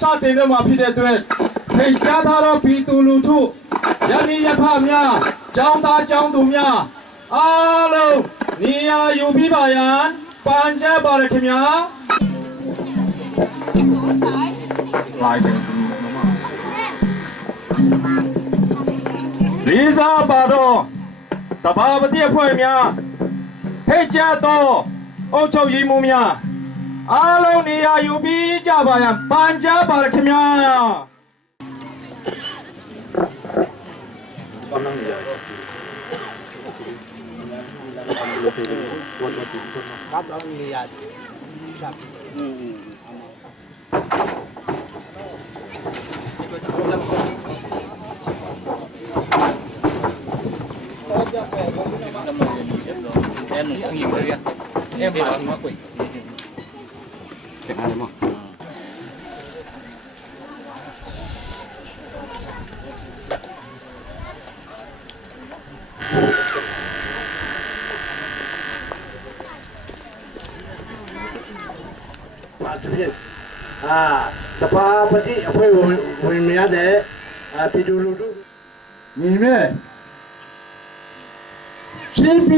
စတင်တော့မှာဖြစ်တဲ့အတွက်ဖိတ်ကြားထားသောပြည်သူလူထုရန်ရဖများကျောင်းသားကျောင်းသူများအားလုံးနေရာယူပြီးပါရန်ပန်ကြားပါရခင်ဗျာလေးစားပါတော့တဘာပတိအဖွဲ့များဖိတ်ကြားသောအုပ်ချုပ်ရေးမှူးများအားလုံးနေရာယူပြီးကြပါရန်ပန်ကြားပါရခင်ဗျာတပါပတိအဖွဲ့ဝင်များတဲ့ပြည်သူလူထုညီမဲ့ရှင်းပြ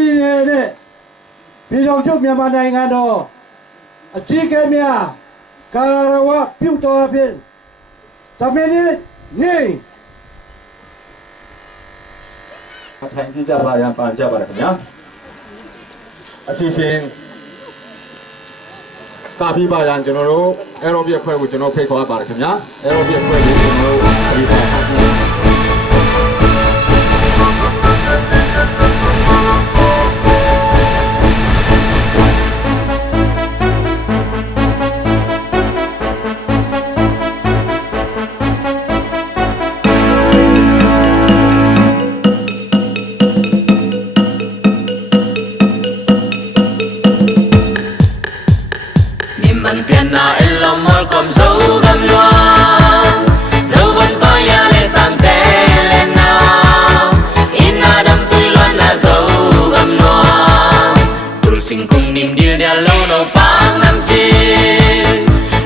တဲ့ပြည်တော်ချုပ်မြန်မာနိုင်ငံတော်အကြီးအကဲများကာရဝပြုတော်ဖြင့်သမင်းနေအထိုင်ကြပါရန်ပန်ကြားပါရခင်ဗျာအစီအစဉ်ကာပြီးပါရန်ကျွန်တော်တို့အဲရောပြက်ဖွဲ့ကိုကျွန်တော်ဖိတ်ခေါ်ပါရခင်ဗျာအဲရောပြက်ဖွဲ့ကိုကျွန်တော်တို့ဒီပါMình tiền nào em lòng mơ còn dấu gầm loa dấu vẫn coi ya lên tàn té lên nào in na đâm tươi loan là dấu gầm loa tụi sinh cùng niềm điên đèn lâu nấu băng năm chi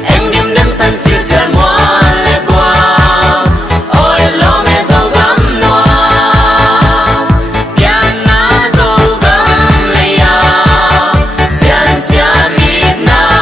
em đêm đêm săn siêu xe mua lệ qua ôi lo mẹ dấu gầm loa piano dấu gầm lệ ya xian xian mít na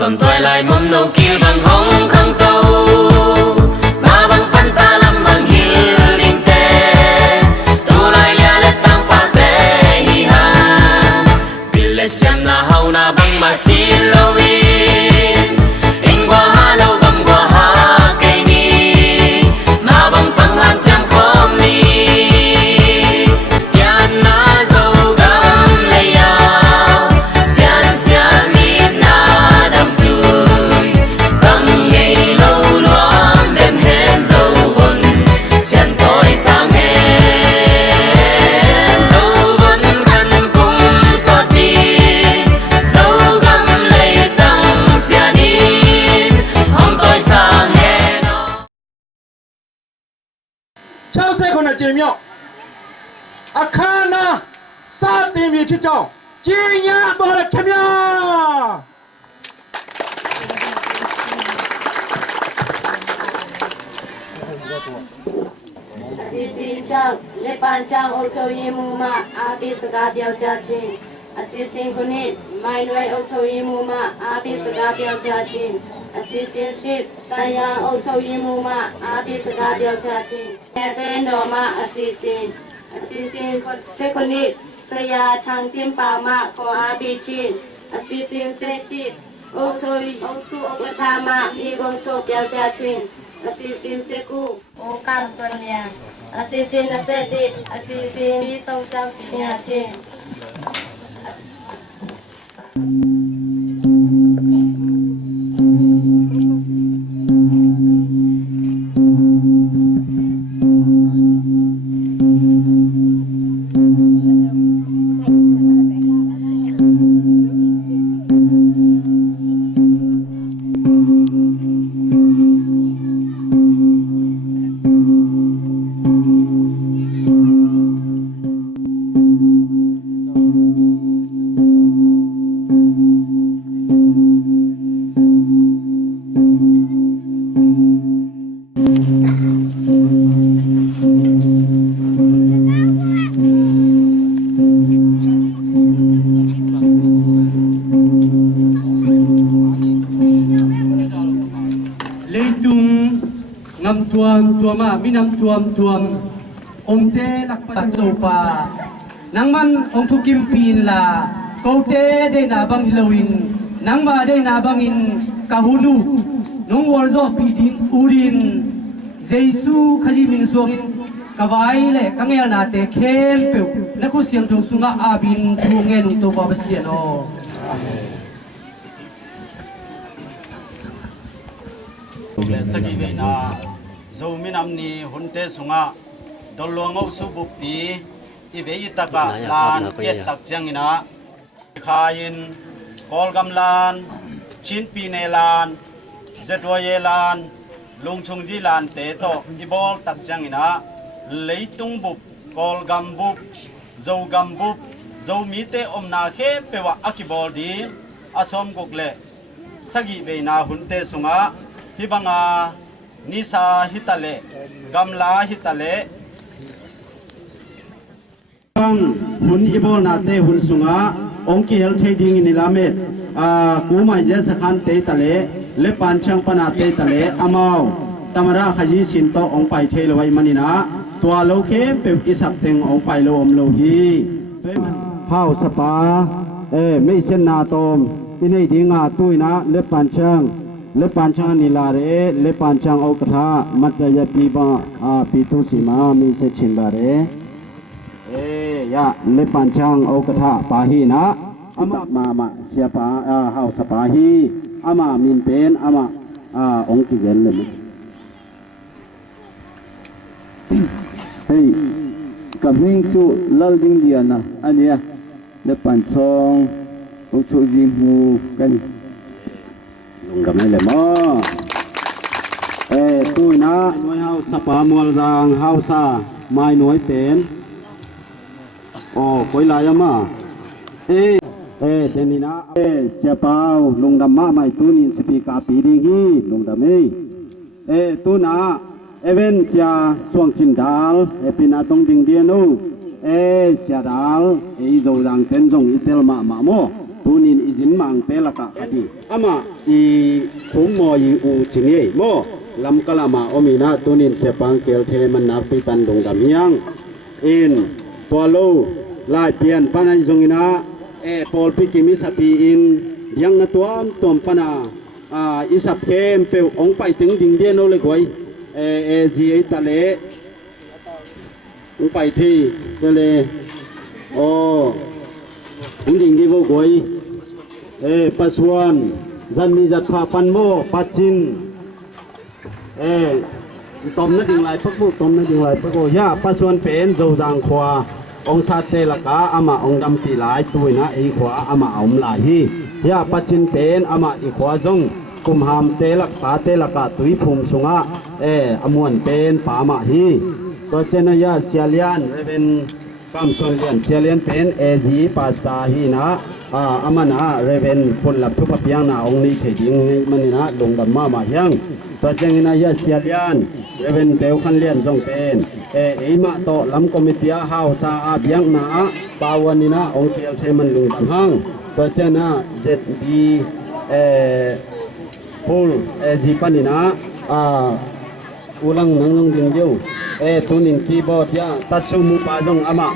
xuân tôi lại mong nấu kia bằng hồng khăn tàu mà bằng pan ta làm bằng hiu đình tê tu lại ya lên tăng pa tê hi ha bile xem na hau na bằng mà xin lâu in qua ha lâu gầm qua ha cây ni mà bằng bằng han trăm khom ni ya na dâu gam lay ya xian xian mi naကြင်မြောက်အခမ်းအနားစတင်ပြီဖြစ်ကြောင်းကြီးညာပါရခင်ဗျာအစီအစဉ်ချောင်းလက်ပံချောင်းအုပ်ချုပ်ရေးမှူးမှအားပေးစကားပြောကြားခြင်းအစီအစဉ်ခုနှစ်မိုင်းရွယ်အုပ်ချုပ်ရေးမှူးမှအားပေးစကားပြောကြားခြင်းအစီအစဉ်ရှိတရားအုပ်ချုပ်ရေးမှူးမှအားပေးစကားပြောကြားခြင်းတဲ့တော်မှအစီအစဉ်ဆက်ခုနှစ်ဆရာထန်းချင်းပါမှခေါ်အားပေးခြင်းအစီအစဉ်ဆက်ရှိအုပ်ချုပ်ရေးအုပ်စုဥက္ကဋ္ဌမှဤကုန်းချုပ်ပြောကြားခြင်းအစီအစဉ်ဆက်ကူโอกาสตัวเนี่ยအစီအစဉ်21အစီအစဉ်ပြီးဆုံးကြောင်းစီညာခြင်း ပ ตัวมามีน้ำตัวมอมเตลักปัตโตปานังมันองทุกิมปีนลาโกเตได้นาบังอิลวินนังมาได้นาบังอินกาฮูนูนงวอร์โซปีดินอูดินเจซูขจิมิงสวงินกวายเล่กังเอลนาเตเข้มเปียวนักเสียงดงสุงอาบินทูเงนุตัวบาบเสียนอสกีเวนาโซมินัมนีหุ่นเตสุงะดอลลวงเอาสุบุปีอีเวยิตากะลานเอ็ดตักเจียงอินะขายนกอลกำลานชินปีเนลานเซตวเยลานลุงชุงจีลานเตโตอีบอลตักเจียงอินะเลยตุงบุบกอลกัมบุบโจกัมบุบโจมีเตอมนาเคเปวะอักิบอลดีอาสมกุกเลสกีเวนาหุ่นเตสุงะฮิบังอานิสาฮิตาเลกัมลาฮิตาเลบังหุ่นอีโบนาเตหุ่นสุงาองค์เกลเทดิงนิลาเมกูมาเยสขันเตตาเลเลปันช่างปนาเตตาเลอามาวตามราขยีสินโตองไปเทลไว้มันินะตัวโลเคเปอิสับเต็งองไปโลมโลฮีเผาสปาไม่เช่นนาโตมที่นี่ดิงาตุยนะเลปันช่างเลปันช่างนิลาเรเลปันช่างอกทามัตยปีบาปีตุสีมามีเสชินบาเรยะเลปันช่างอกทาปาฮีนะอามาเสียปาเฮาสปาฮีอามามินเป็นอามาองค์กิเกนเลยเฮ้ยกับนิ่งจู่ลลดิ้งเดียนะอันเนี้ยเลปันช่องอุชุจิมูกันลงกับนี่เลยมั้งตุยนะหน่วยเฮาสปามวลจางเฮาซาไม่หน่วยเป็นคอยลายมาเจนี่นะเสียเปล่าลงดำมาไม่ตุนินสปีกาปีดีฮีลงดำตุนะเวนเสียสวงชินดาลปีนาตงดิงเดียนูเสียดาลโจดังเต็นจงอิเตลมาโมตุนินอิจินมังเตลกะคดีอามาอีทุ่งมอยีอูจิงเอโมลำกะลามาอมีนาตุนินเสียปังเกลเทมันนับปีตันดงดำยังอินปอโลลายเปลี่ยนปนัยจงอินะปอลพิกิมิสปีอินยังนัตัวมปนาอิสับเข้มเปลองไปถึงดิงเดียนโอเลยกวยจีไอตะเลองไปที่ทะเลถึงดิงดีโวกวยปัสวันจันมีจัดพาปันโมปัจจินตอมนั่นดิงไรพักบุตอมนั่นดิงไรพักโอยาปัสวันเป็นโจดังขวาองศาเตลกาอามาองดำตีหลายตุยนะอีขวาอามาอมลายฮียาปัจจินเป็นอามาอีขวาจงกุมหามเตลกาตุยภูมิสุงะอมวนเป็นปามาฮีตัวเจนยาเซียเลียนเรเป็นคำส่วนเลียนเซียเลียนเป็นจีปาสตาฮีนะอามานะเรเป็นคนหลับทุกปียงนะองนี้เฉดิงมันนี่นะลงดำมายังตัวเจนยาเซียเลียนเรเป็นเตวขันเลียนจงเป็นมาโตลำคอมมิตี้เฮาซาอาเบียงนะปาวันนี้นะองค์เทียวเชมันลงดำหังตัวเจนะเจ็ดดีพูลจีปันนี่นะอุลังนังดิงเดียวตุนินคีย์บอร์ดยาตัดสูมุปาจงอามา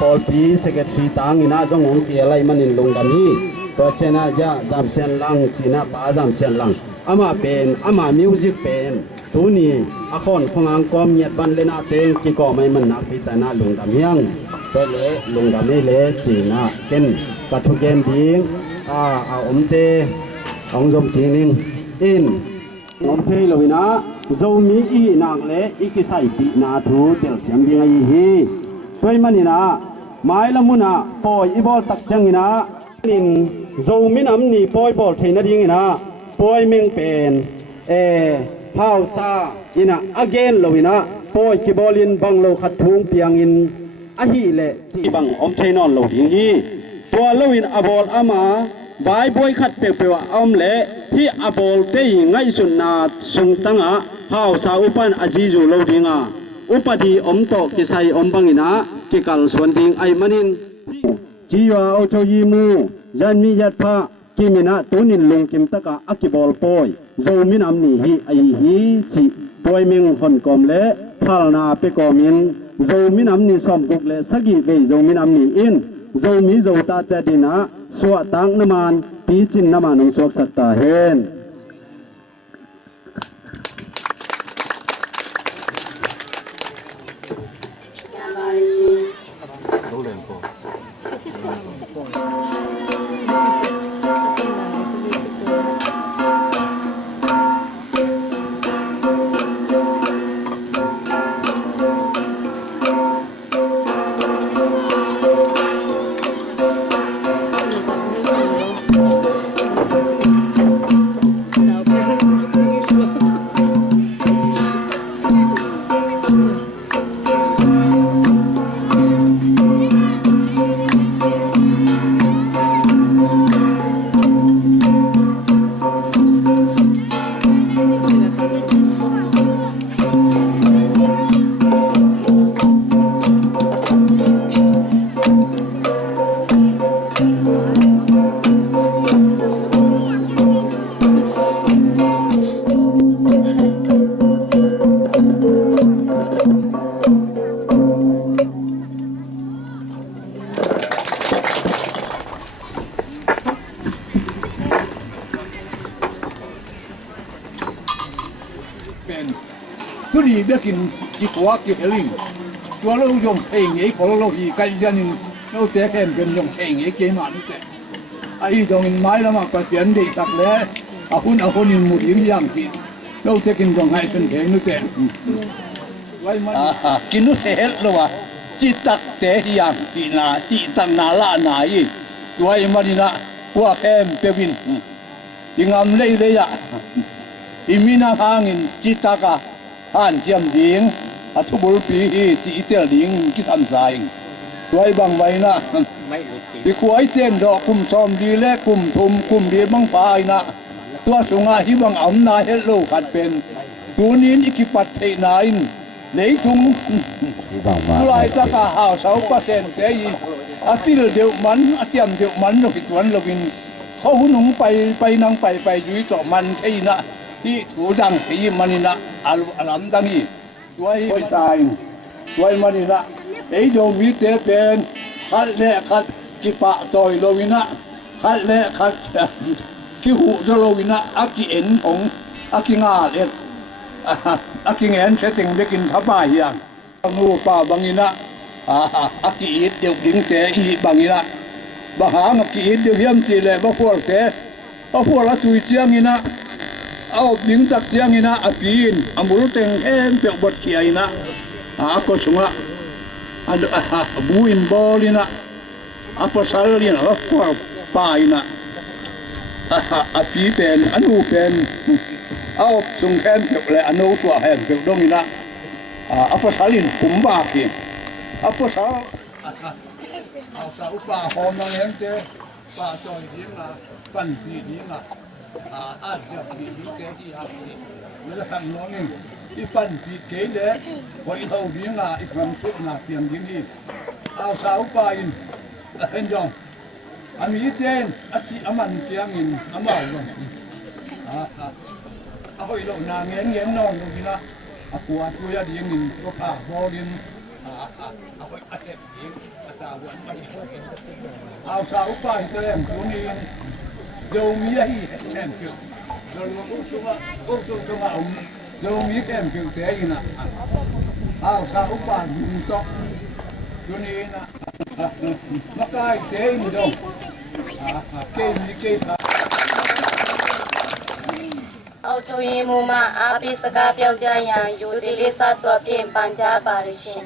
ปอลปีเซกทรีตางนี่นะจงองค์เทียอะไรมันลงดำนี้ตัวเจนะยาจำเสียนลังจีนะปาจำเสียนลังอามาเป็นอามามิวสิกเป็นตัวนี้อาคนของอังกอมเงียบบันเลนาเตงกี่ก็ไม่มันนักพิจารณาลงดำยังตัวเละลงดำนี่เละจีนะเก็นปัทุเกมทิ้งอมเตองจมทิ้งนิ่งอินอมเทลวินะโจมีอีนักเละอีกิไซปีนาทูเตลเสียงยังไงฮีตัวมันนี่นะไม้ละมุนะปอยอีบอลตักจังนี่นะนินโจมีน้ำนี่ปอยบอลเทนดิ้งนี่นะปอยเมงเป็นพาวซาอินะอเกนโลวินะปอยกิบอลินบังโลขัดทุงเปียงอินอหิเลจีบังอมเทนอนโลหิงฮีตัวโลวินอบอลอามาบายบอยขัดเปียวอมเลที่อบอลเตยไงสุนนาสุงตังะพาวซาอุปันอจิจูโลดิงะอุปดีอมโตกิไซอมบังอินะกิกัลสวนดิงไอมันินจีวาโอโชยีมูยันมียัดพากิมินะตุนินลงกิมตะกะอักิบอลปอยโจมินามนี่ฮีไอฮีจิเป ตัวมิงหนกอมเละพาลนาเปกอมินโจมินำนี่สอมกุกเละสกีเวโจมินำนี่อินโจมีโจตาเตดินะสวตังน้ำมันปีจินน้ำมันองสวกสัตตาเฮนทุดีเด็กกินกีขวากีเฮลิงตัวเรายงเองไอ้คนเราอีกันยันเราเจ๊แค่เป็นยงเองไอ้เกมันแต่ไอ้ดงไม้ละมาปะเตียนดีสักแล้วอาคุณนี่มุดยิ้มย่างกินเราเจ๊กินยงให้เป็นเองนู่นแต่ไว้มันกินนู่นเฮ็ดแล้ววะจิตตักเตะย่างกินนาจิตตังนาละนาอีไว้มันนี่นะว่าแค่เปวินยิงอำเลยอะอิมินาหางอินจิตตากะอ่านเทียมดิงอัทุบุลปีจิเตลดิงกิทันสายไว้บางไว้นะที่ขวายเต้นดอกคุมซอมดีและคุมทุมคุมดีบังพายนะตัวสุงาที่บังอำนาเฮลโลขัดเป็นตัวนี้อิกิปัตเทนายเลยทุงลายตากะหาวเสาปะเซนเตยอาทิลเดียวมันอาเซียมเดียวมันเราคิดวันเราบินเขาหุ่นหงไปนั่งไปอยู่ต่อมันที่นะที่ถูดังที่มันนี่นะอัลำดังอีช่วยตายช่วยมันนี่นะไอ้โยมวิเตเป็นขัดเละขัดกิปะต่อยโลวินะขัดเละขัดกิหูโลวินะอากิเอ็นของอากิงาเอ็ดอากิเอ็นเสติงไปกินทับบ่ายอย่างงูป่าบางนี่นะอากิอิดเดี๋ยวดิ้งเตอีบางนี่นะบางหางอากิอิดเดี๋ยวเยี่ยมทีเลยบ่พวกเตบ่พวกละสุยเจียงนี่นะเอาดิ้งตักเจียงนี่นะอาปีนอามุรุเต็งเอ็มเปียกบดเขียนะก็สงละบูอินบอลินะapa salin apa paina api pen anu pen au sung ken le anu tua hen ke domina apa salin kumba ki apa sal au sa upa hom nang hen te pa choi ding la pan pi ding la a ja pi ding ke ki ha ki le kan no ni ti pan pi ke le hoi ho ding la i kham tu na tiam ding ni au sa upa inเห็นจงอันนี้เจนอาชีอามันเกียงอินอามาลงเอาอีหลงนางเงี้ยนอนตรงนี้นะอาปัวตัวยาดีอินก็ผ่าบอลินเอาไปอาเจ็บยิงอาจารย์วันไปเอาสาวไปแสดงตรงนี้โยมีอะไรแข่งเกี่ยวเราลงอุ้งตัวมาโยมีแข่งเกี่ยวเตะอินนะเอาสาวไปยิงซอกตรงนี้นะมาใกล้เจ๊นี่ดงเกมนี่เกมအောက်ချုပ်ရင်မူမှအားပေးစကားပြောကြရန်ယူတီလေးစားစွာဖြင့်ပန်ကြားပါရရှင်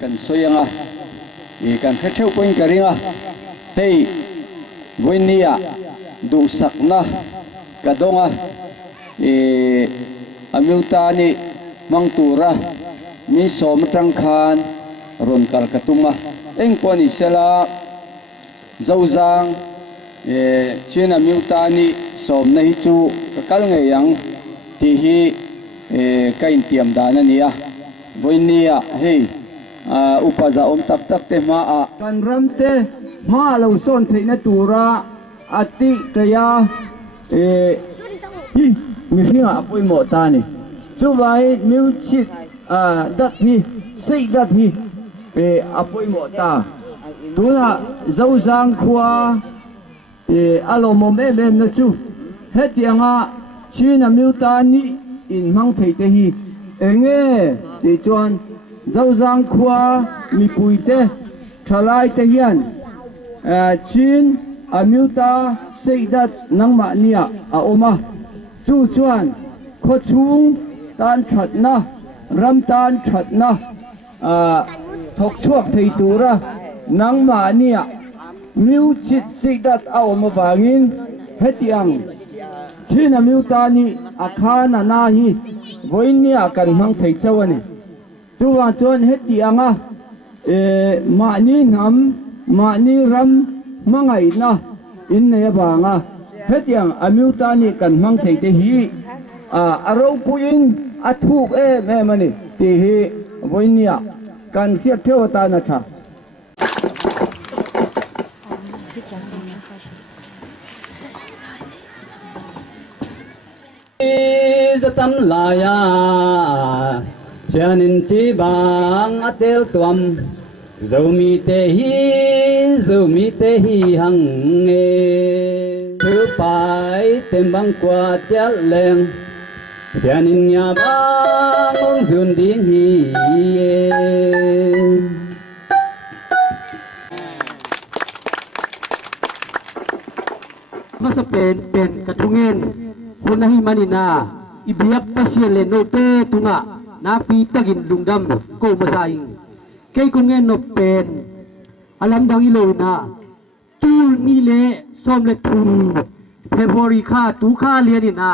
กันสวยงาอีกันแค่เช่าเป็นกันยังเฮ้ยวันนี้ดูสักนะกระดงอามิวตานี่มังตูระมีสมตรังคานรอนกัลกตุงเอ็งปนิเสลาเจ้าจางเช่นอามิวตานี่สมในจูกัลเงยังที่กัยเตรียมดานันนี่วันนี้เฮ้ย อุปสรรคอมตักตักเตมากันรำเตมาเราส่วนเทนตูระอติกยาฮีมีเรื่องอภัยหมดตานี่ช่วยมิวชิดดัดฮีสิดัดฮีอภัยหมดตาตัวน่ะเจ้าสังขวาอารมณ์เอ็มนะจูเฮ็ดยังอ่ะชีนมิวตานี่อินมังเทเตฮีเงี้ยที่จวนเจ้าสังขวามีปุยเตทลายเทียนชีนมิวตาสิดัดนังมาเนียอมาจู่จวนขชุงตันฉัดนะรำตันฉัดนะทกชวกที่ตัวระนังมาเนียมิวจิตสิดัดเอามาบางินเฮติยังชีนมิวตานีอาคานานาฮีวันนี้กันมังเทเจ้าวันนี้จู่ว่าจวนเฮติยังมานีนำมานีรำมังไงนะอินเนยบางเฮติยังมิวตานีกันมังเทเตฮีเราพูดอัดถูกแม่มันนี่ที่ฮีวันนี้กันเทียบเท่าตานะชาZatam laya Janin cibang atel tuam Zomi tehi hang e Thứ pai tembang qua tia leng Janin nya bang ong zun ding hi Masa pen katungin Kunahi manina ibiyak pasya le no te tunga na pitagin lungdam ko masaing kay kungen no pen alam dang ilo na tul ni le som le thun February kha tu kha le ni na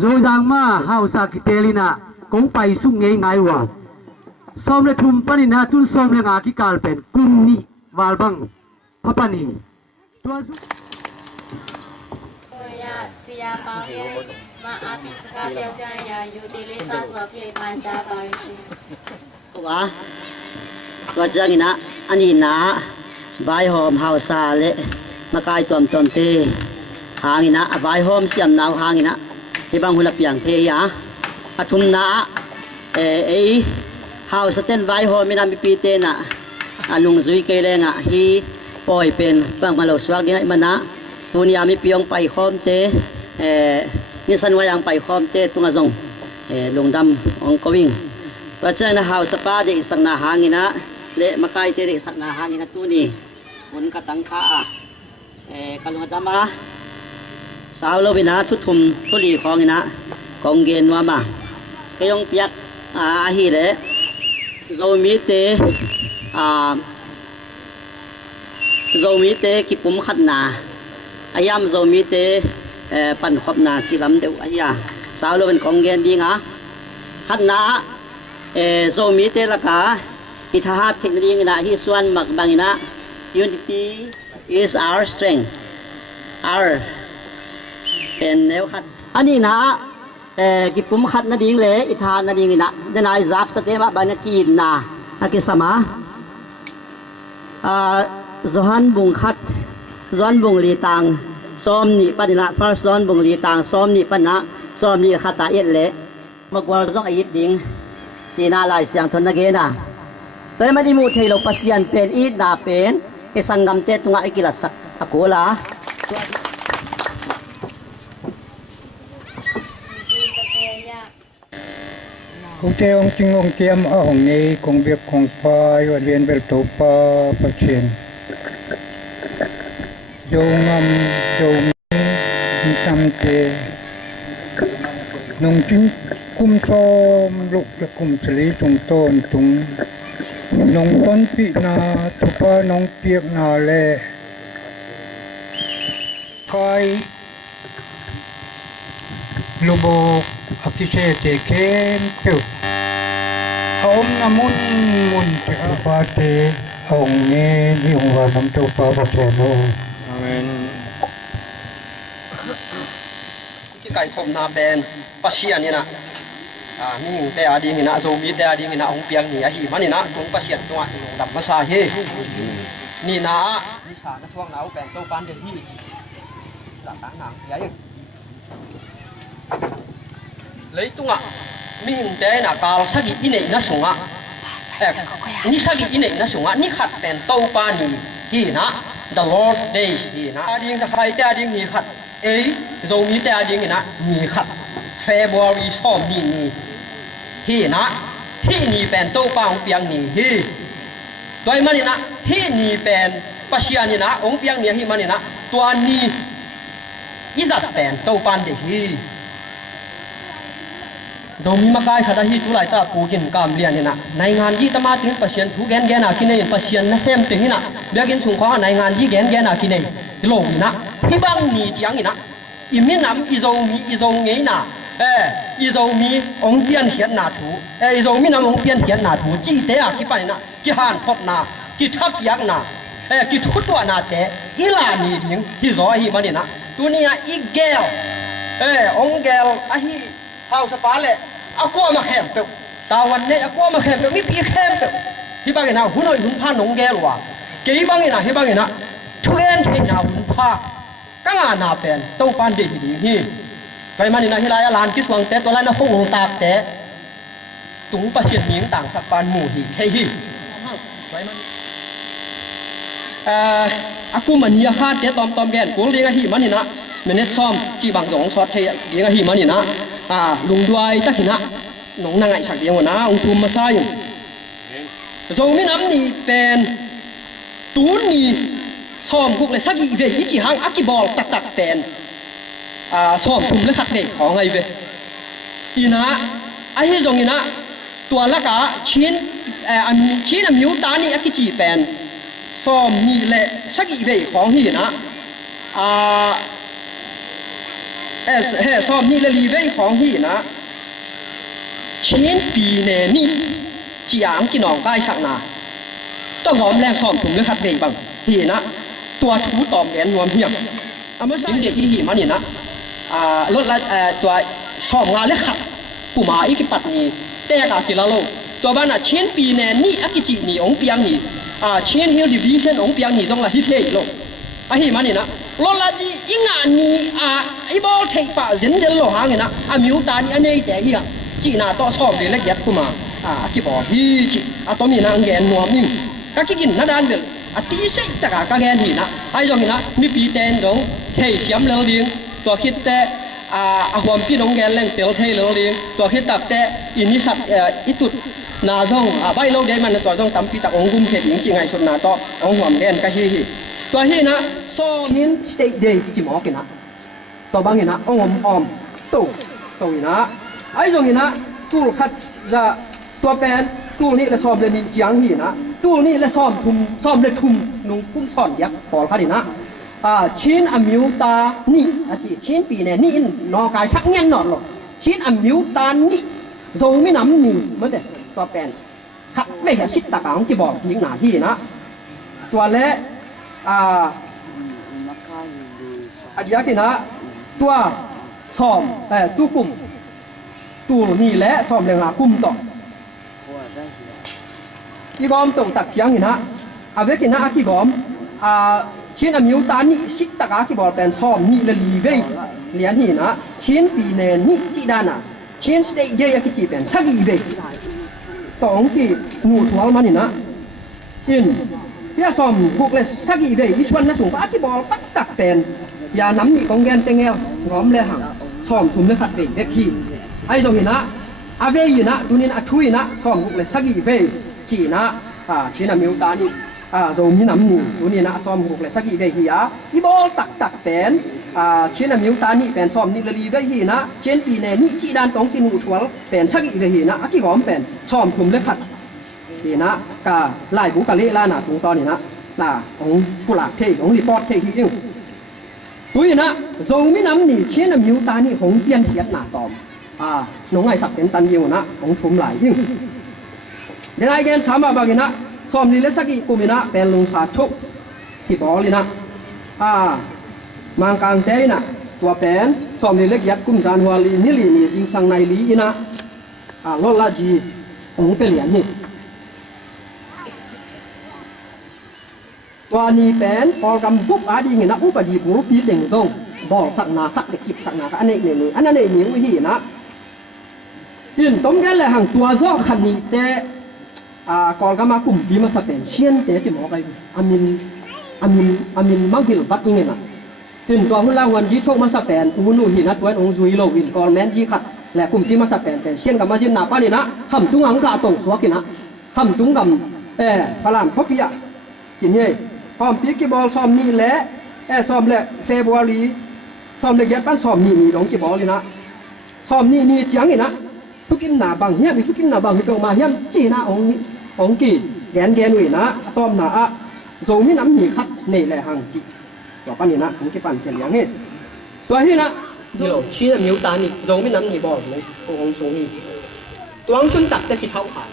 zo jang ma hausa kiteli na kong pai sung ngei ngai wa som le thum pani na tul som le nga ki kal pen kun ni walbang papani tuเสียเปาเองมาอาภิสกาเปียวใจยาอยู่ที่ลิซ่าสวบเพลปานจาบาริชิว่าจังนะอันนี้นะใบหอมเฮาซาเละมากายตัวมตนเตหางนะใบหอมเสียมนาวหางนะที่บางหุ่นเปียงเทียอทุมนะเฮาสเตนใบหอมไม่นำปีเตนะลุงซุยเกลงฮีปล่อยเป็นฟังมาเราสวักนี้มันนะตัวนี้มีเปียงไปคอมเตมีสันวายังไปคอมเตตุงazongลงดำองกวิ่งว่าเจ้าหน้าเฮาสปาเด็กสักนาหางินะเละมาไกลเตเด็กสักนาหางินะตัวนี้มุนกระตังขากะลุงดำมาสาวโลวินะทุทุมทุลีของงินะกองเกนว่ามาก็ยงเปียกฮีเละโซมิเตกิปุ่มขัดนาอายามโซมิเตปั่นขบนาสิลำเดียวอายาสาวเราเป็นของเกนดีงะขัดนาโซมิเตละกาอิทธาเทคโนโลยีนะที่ส่วนมักบางนะ Unity is our strength our เป็นแนวขัดอันนี้นะกิปุ่มขัดนาดิ่งเลยอิทธานาดิ่งนะเดนายจักสเตมาบานักีนาอากิสมาZohan bung khat Zohan bung li tang som ni panina first Zohan bung li tang som ni pana som ni khata yet le magwal zong ayit ding sina lai siang thon na ge na toy madi mu thei lo pasian pen it na pen ke sanggam te tunga ikilasak akola Cụ thể ông chính ông kiêm ở hồng này công việcของฝ่ายวันเรียนเบลโตปาประเชียนโยมโยมจำเตนงจิ้งกุมโตมลุกและกุมสลีตรงต้นตรงนงต้นปีนาทุปานงเปียกนาแลคอยลูโบอากิเชเตเคนเปียวOm namun mun pate ong ne ni ong wa nam to pa ba no Amen ที่ไก่ผมนาแบนปัชเชียนี่นะ Amen ขอเทองจริงองเกียมอหงนี้คงเบียกคงไฟวันเรียนเบลโตปาประเชียนโยงจริงกุมโตมลุกและกุมสลีตรงต้นตรงนงต้นปีนาทุปานงเปียกนาแลคอยลูโบอากิเชเตเคนเปียว ที่ไก่ผมนาแบนปัชเชียนี่นะ นี่แต่อดีนี่นะโซมีแต่อดีนี่นะองเปียงนี่ฮีมันนี่นะตรงประเสียนตัวดำมาซาเฮนี่นะนิสานะช่วงหนาวแปลงโตปันเดฮีหลักฐานหนังใหญ่lấy tung à mình để là cao sắc gì này nó xuống à ni sắc gì này nó xuống à ni khát bèn tàu pa ni hi na the Lord day hi na ading sa khai te ading ni khát ấy rồi mi te ading ni na ni khát February som ni hi na hi ni bèn tàu pa ông piang ni hi toy man ni na hi ni bèn pasian ni na ông piang ni hi man ni na tua ni izat bèn tàu pan de hi rồi mi makai khada hi tu lai ta pu kin kam lian ni na nai ngan ji tama tin pasien thu gen gen a kin nei pasien na sem tin na biakin sung kha nai ngan ji gen gen a kin nei lo na hi bang ni tiang ni na i min nam i zo ngei na i zo mi ong pian hiat na thu i zo mi nam ong pian hiat na thu chi te a ki pa ni na ki han thot na ki thap yak na ki thu to na te i la ni ding hi zo hi ma ni na tu ni a i gel ong gel a hi hao sapa le aku ama khem pe tawan ne aku ama khem pe mi pi khem pe hi bang na hunoi hun pha nong ge lwa ke bang na hi bang na thuen the na hun pha ka nga na pen to pan de hi hi kai man na hi la ya lan ki swang te to la na hong tak te tung pa chen ming tang sak pan mu hi the hi kai man aku mania ha te tom gen ko le ga hi man na menet som chi bang dong sot the ge ga hi man na lùng đuôi tất hiện á nóng năng ngại sạc điện của nó ông thùm mà sai rồi mới nắm nì bèn tú nì xòm cuộc lại sắc gì về ý chỉ hang ác bò tặc bèn xòm thùm lấy sạc để khó ngay về thì nó ai hết rồi nó tua lá cả chín là miếu tá nì ác chỉ bèn xòm nì lệ sắc gì về khó hỉ nóซ่อมนี่ละลีเว้ของหีนะชิ้นปีเนนี่จียางกินหนองใต้สักนาต้องหอมแรงซ่อมถุงเลยขัดเวงบังหีนะตัวทูตอมแกนรวมเหี่ยมเมื่อสิ่งเด็กที่หีมันนี่นะรถละตัวซ่อมงานเลยขัดผู้หมาอีกปัดนี่แต่กากิลาโลตัวบ้านอ่ะชิ้นปีเนนี่อักจินี่องเปียงนี่ชิ้นฮิลดิวิชั่นองเปียงนี่ต้องละฮิเทโลหีมันนี่นะรถละจีอิงานนี่ไอ้บอลเทปะเย็นเดินหล่อหางนี่นะมิวตานี่อันนี้แต่เหี้ยจีน่าต่อสอบเด็กเล็กยัดกูมากี่บอกฮีจีตัวมีนางแกนนวมยิ่งก็กินน่าดันเดือตีเสกแต่ก็แกนหีนะไอ้ตรงนี้นะมีปีเตนตรงเทเสียมเลี้ยงเลี้ยงตัวคิดแต่ความพี่น้องแกนเล่นเตียวเทเลี้ยงเลี้ยงตัวคิดตับแต่อินิสัตอิตุนาจงใบโลกได้มันตัวจงตั้มปีตะองกุมเขตหญิงจีไงชนนาต่อองหวมแกนก็ฮีตัวฮีนะชิ้นสเตย์เดย์จิมอกินะตัวบางนะอมตัวนะไอ้ตรงนี้นะตู้ขัดจะตัวแปนตู้นี้ละซ้อมเลยนี่จียงหีนะตู้นี้ละซ้อมเลยทุ่มนุ่งคุ้มซ่อนยักษ์ปอลขัดนะชิ้นอมิวตานี่ชิ้นปีเนี่ยนี่นอกายสักเงี้ยนอนหรอกชิ้นอมิวตานี่โซไม่น้ำนี่มันเด็ดตัวแปนขัดไม่เห็นชิดตะกางที่บอกยิงหนาที่นะตัวเละอันยากินะตัวซ้อมแต่ตู้กลุ่มตู้นี่แหละซ้อมเรื่องกลุ่มต่อกี่กอมตรงตักเสียงกินะอาเวกินะกี่กอมชิ้นอมิวตานี่ชิดตะกากี่บอลเป็นซ้อมนี่ละลีเวเลียนหินะชิ้นปีเนนี่จีดานะชิ้นสเตย์เดียกิจีเป็นสักอีเวตองกี่หนูทัวมันนี่นะอินเพื่อซ้อมพวกเลยสักอีเวอีชวนนะสูงป้ากี่บอลตักเป็นอย่าน้ำนี่กองแกนเตงเอลง้อมเลยห่างซ้อมถุมเลยขัดเวกเวกขี้ไอ้ตรงนี้นะอาเวยีนะดูนี่นะทุยนะซ้อมพวกเลยสักอีเวจีนะชิ้นอมิวตานี่โซมีน้ำนี่ดูนี่นะซ้อมพวกเลยสักอีเวยีอีบอลตักเป็นชิ้นอมิวตานี่เป็นซ้อมนี่ละลีเวยีนะชิ้นปีเนนี่จีดานตองกินหูทัวเป็นสักอีเวยีนะกี่ง้อมเป็นซ้อมถุมเลยขัดนี่นะกาไล่บุกะเละล่านะตรงตอนนี้นะของผู้หลักเทของรีพอร์ตเทที่เองตุยนะโซมีน้ำนี่เชี่ยนมิวตานี่ของเปลี่ยนเทียบหน้าตอมน้องไอ้สักเป็นตันยิวนะของชุมหลายยิ่งเดี๋ยวไอ้แกนสามบากินะซ้อมนี่เล็กสักกี่กุมินะเป็นลงสาชุกที่บอกเลยนะมังกางเต้นะตัวเป็นซ้อมนี่เล็กยัดกุมจานหัวลีนี่ลีนี่สิงสังในลีนะ ลอลาจีองเป็นเหรียญนี่ตัวนี้เป็นปอลกำปุ๊บอาดีเงินนะอุปดีปูปีเด่งตรงบอกสักนาสักเด็กกิบสักนาอันนี้นี่อันนั้นนี่วิธีนะยินต้มกันเลยห่างตัวซ้อขันนี้แต่ก่อนก็มากลุ่มปีมาสเปนเชียนแต่จิบอกอะไรอามินมังหิลบัดยังไงนะถึงตัวหุ่นล่างวันยี่โชคมาสเปนอุ่นหินนัดไว้องซุยโลวินก่อนแมนจีขัดและกลุ่มปีมาสเปนแต่เชียนกับมาจินนาป้านี่นะคำตุ้งอังกาตรงสวกินะคำตุ้งกับฝรั่งเขาเปียกินเนี่ยพร้อมปีกีบอลซ้อมนี่แหละซ้อมแหละเฟบรุรีซ้อมเด็กยัดปั้นซ้อมนี่ลงกีบอลเลยนะซ้อมนี่เจียงนี่นะทุกกินหนาบางเฮียมีทุกกินหนาบางมีตรงมาเฮียจีน่าองกี่แกนหนุ่ยนะซ้อมหนาโซมีน้ำหนีคัดนี่แหละห่างจีตัวปั้นนี่นะผมกี่ปั้นเขียนอย่างนี้ตัวที่นะเดี๋ยวชี้มิวตานี่โซมีน้ำหนีบอลเลยองโซมีตัวชุนตักแต่กี่เท่าขาด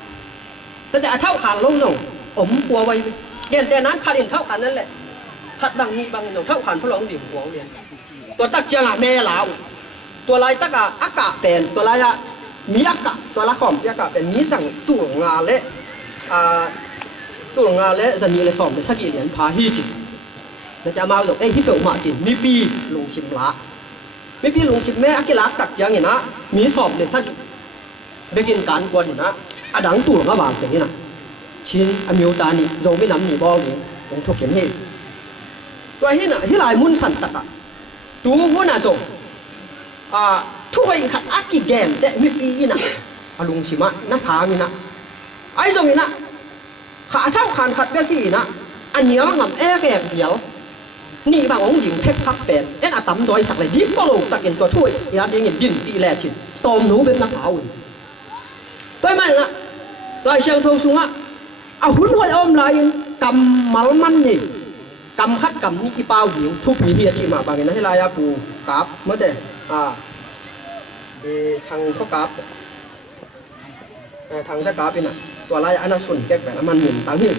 แต่เท่าขาดลงผมกลัวไว้เรียนแต่นั้นขาดเห็นเท่าขาดนั่นแหละขัดบางนี่บางเท่าขันพลองดิ่งหัวเรียนตัวตักเจียงแม่ลาวตัวลายตักอากาศเป็นตัวลายมีอากาศตัวละครมีอากาศเป็นมีสั่งตัวงาเละตัวงาเละจะมีอะไรสอบในสักกี่เหรียญพาฮีจิเราจะมาบอกที่เปิดมาจินมีปีลงชิมละมีปีลงชิมแม่อกิลักตักเจียงเห็นนะมีสอบในสักไปกินการกวนเห็นนะอดังตัวงาบางอย่างนี้นะชิ้นอมิวตานี่โจไม่น้ำหนีบอลนี่ลงทุกเข็มให้ตัวที่น่ะที่ลายมุนสันตะตัวหัวหน้าโจทุกคนขัดอักกี่แกมแต่ไม่ปีน่ะลุงชิมะน่าสางี้นะไอ้ตรงนี้นะขาเท่าขันขัดเบี้ยขี้นะอันนี้มันทำแก่เดียวนี่บางองค์หญิงเทพพักเป็นอาตั้มโดยสักเลยยิบก็ลงตะเกียนตัวถ้วยยาเดียงดินดีแลชินตอมหนูเป็นนักเอาตัวมันนะลายเชียงทงสุงะเอาหุ่นหัวอมลายกำมัลมันนี่กำคัดกำนี่กี่เป้าหิวทุกมีเฮียจิมาบางอย่างนั้นให้ลายปูกราบเมื่อเดทางข้อกราบทางสกราบเป็นตัวลายอันนั้นส่วนแก้แบบมันหมุนตามนี่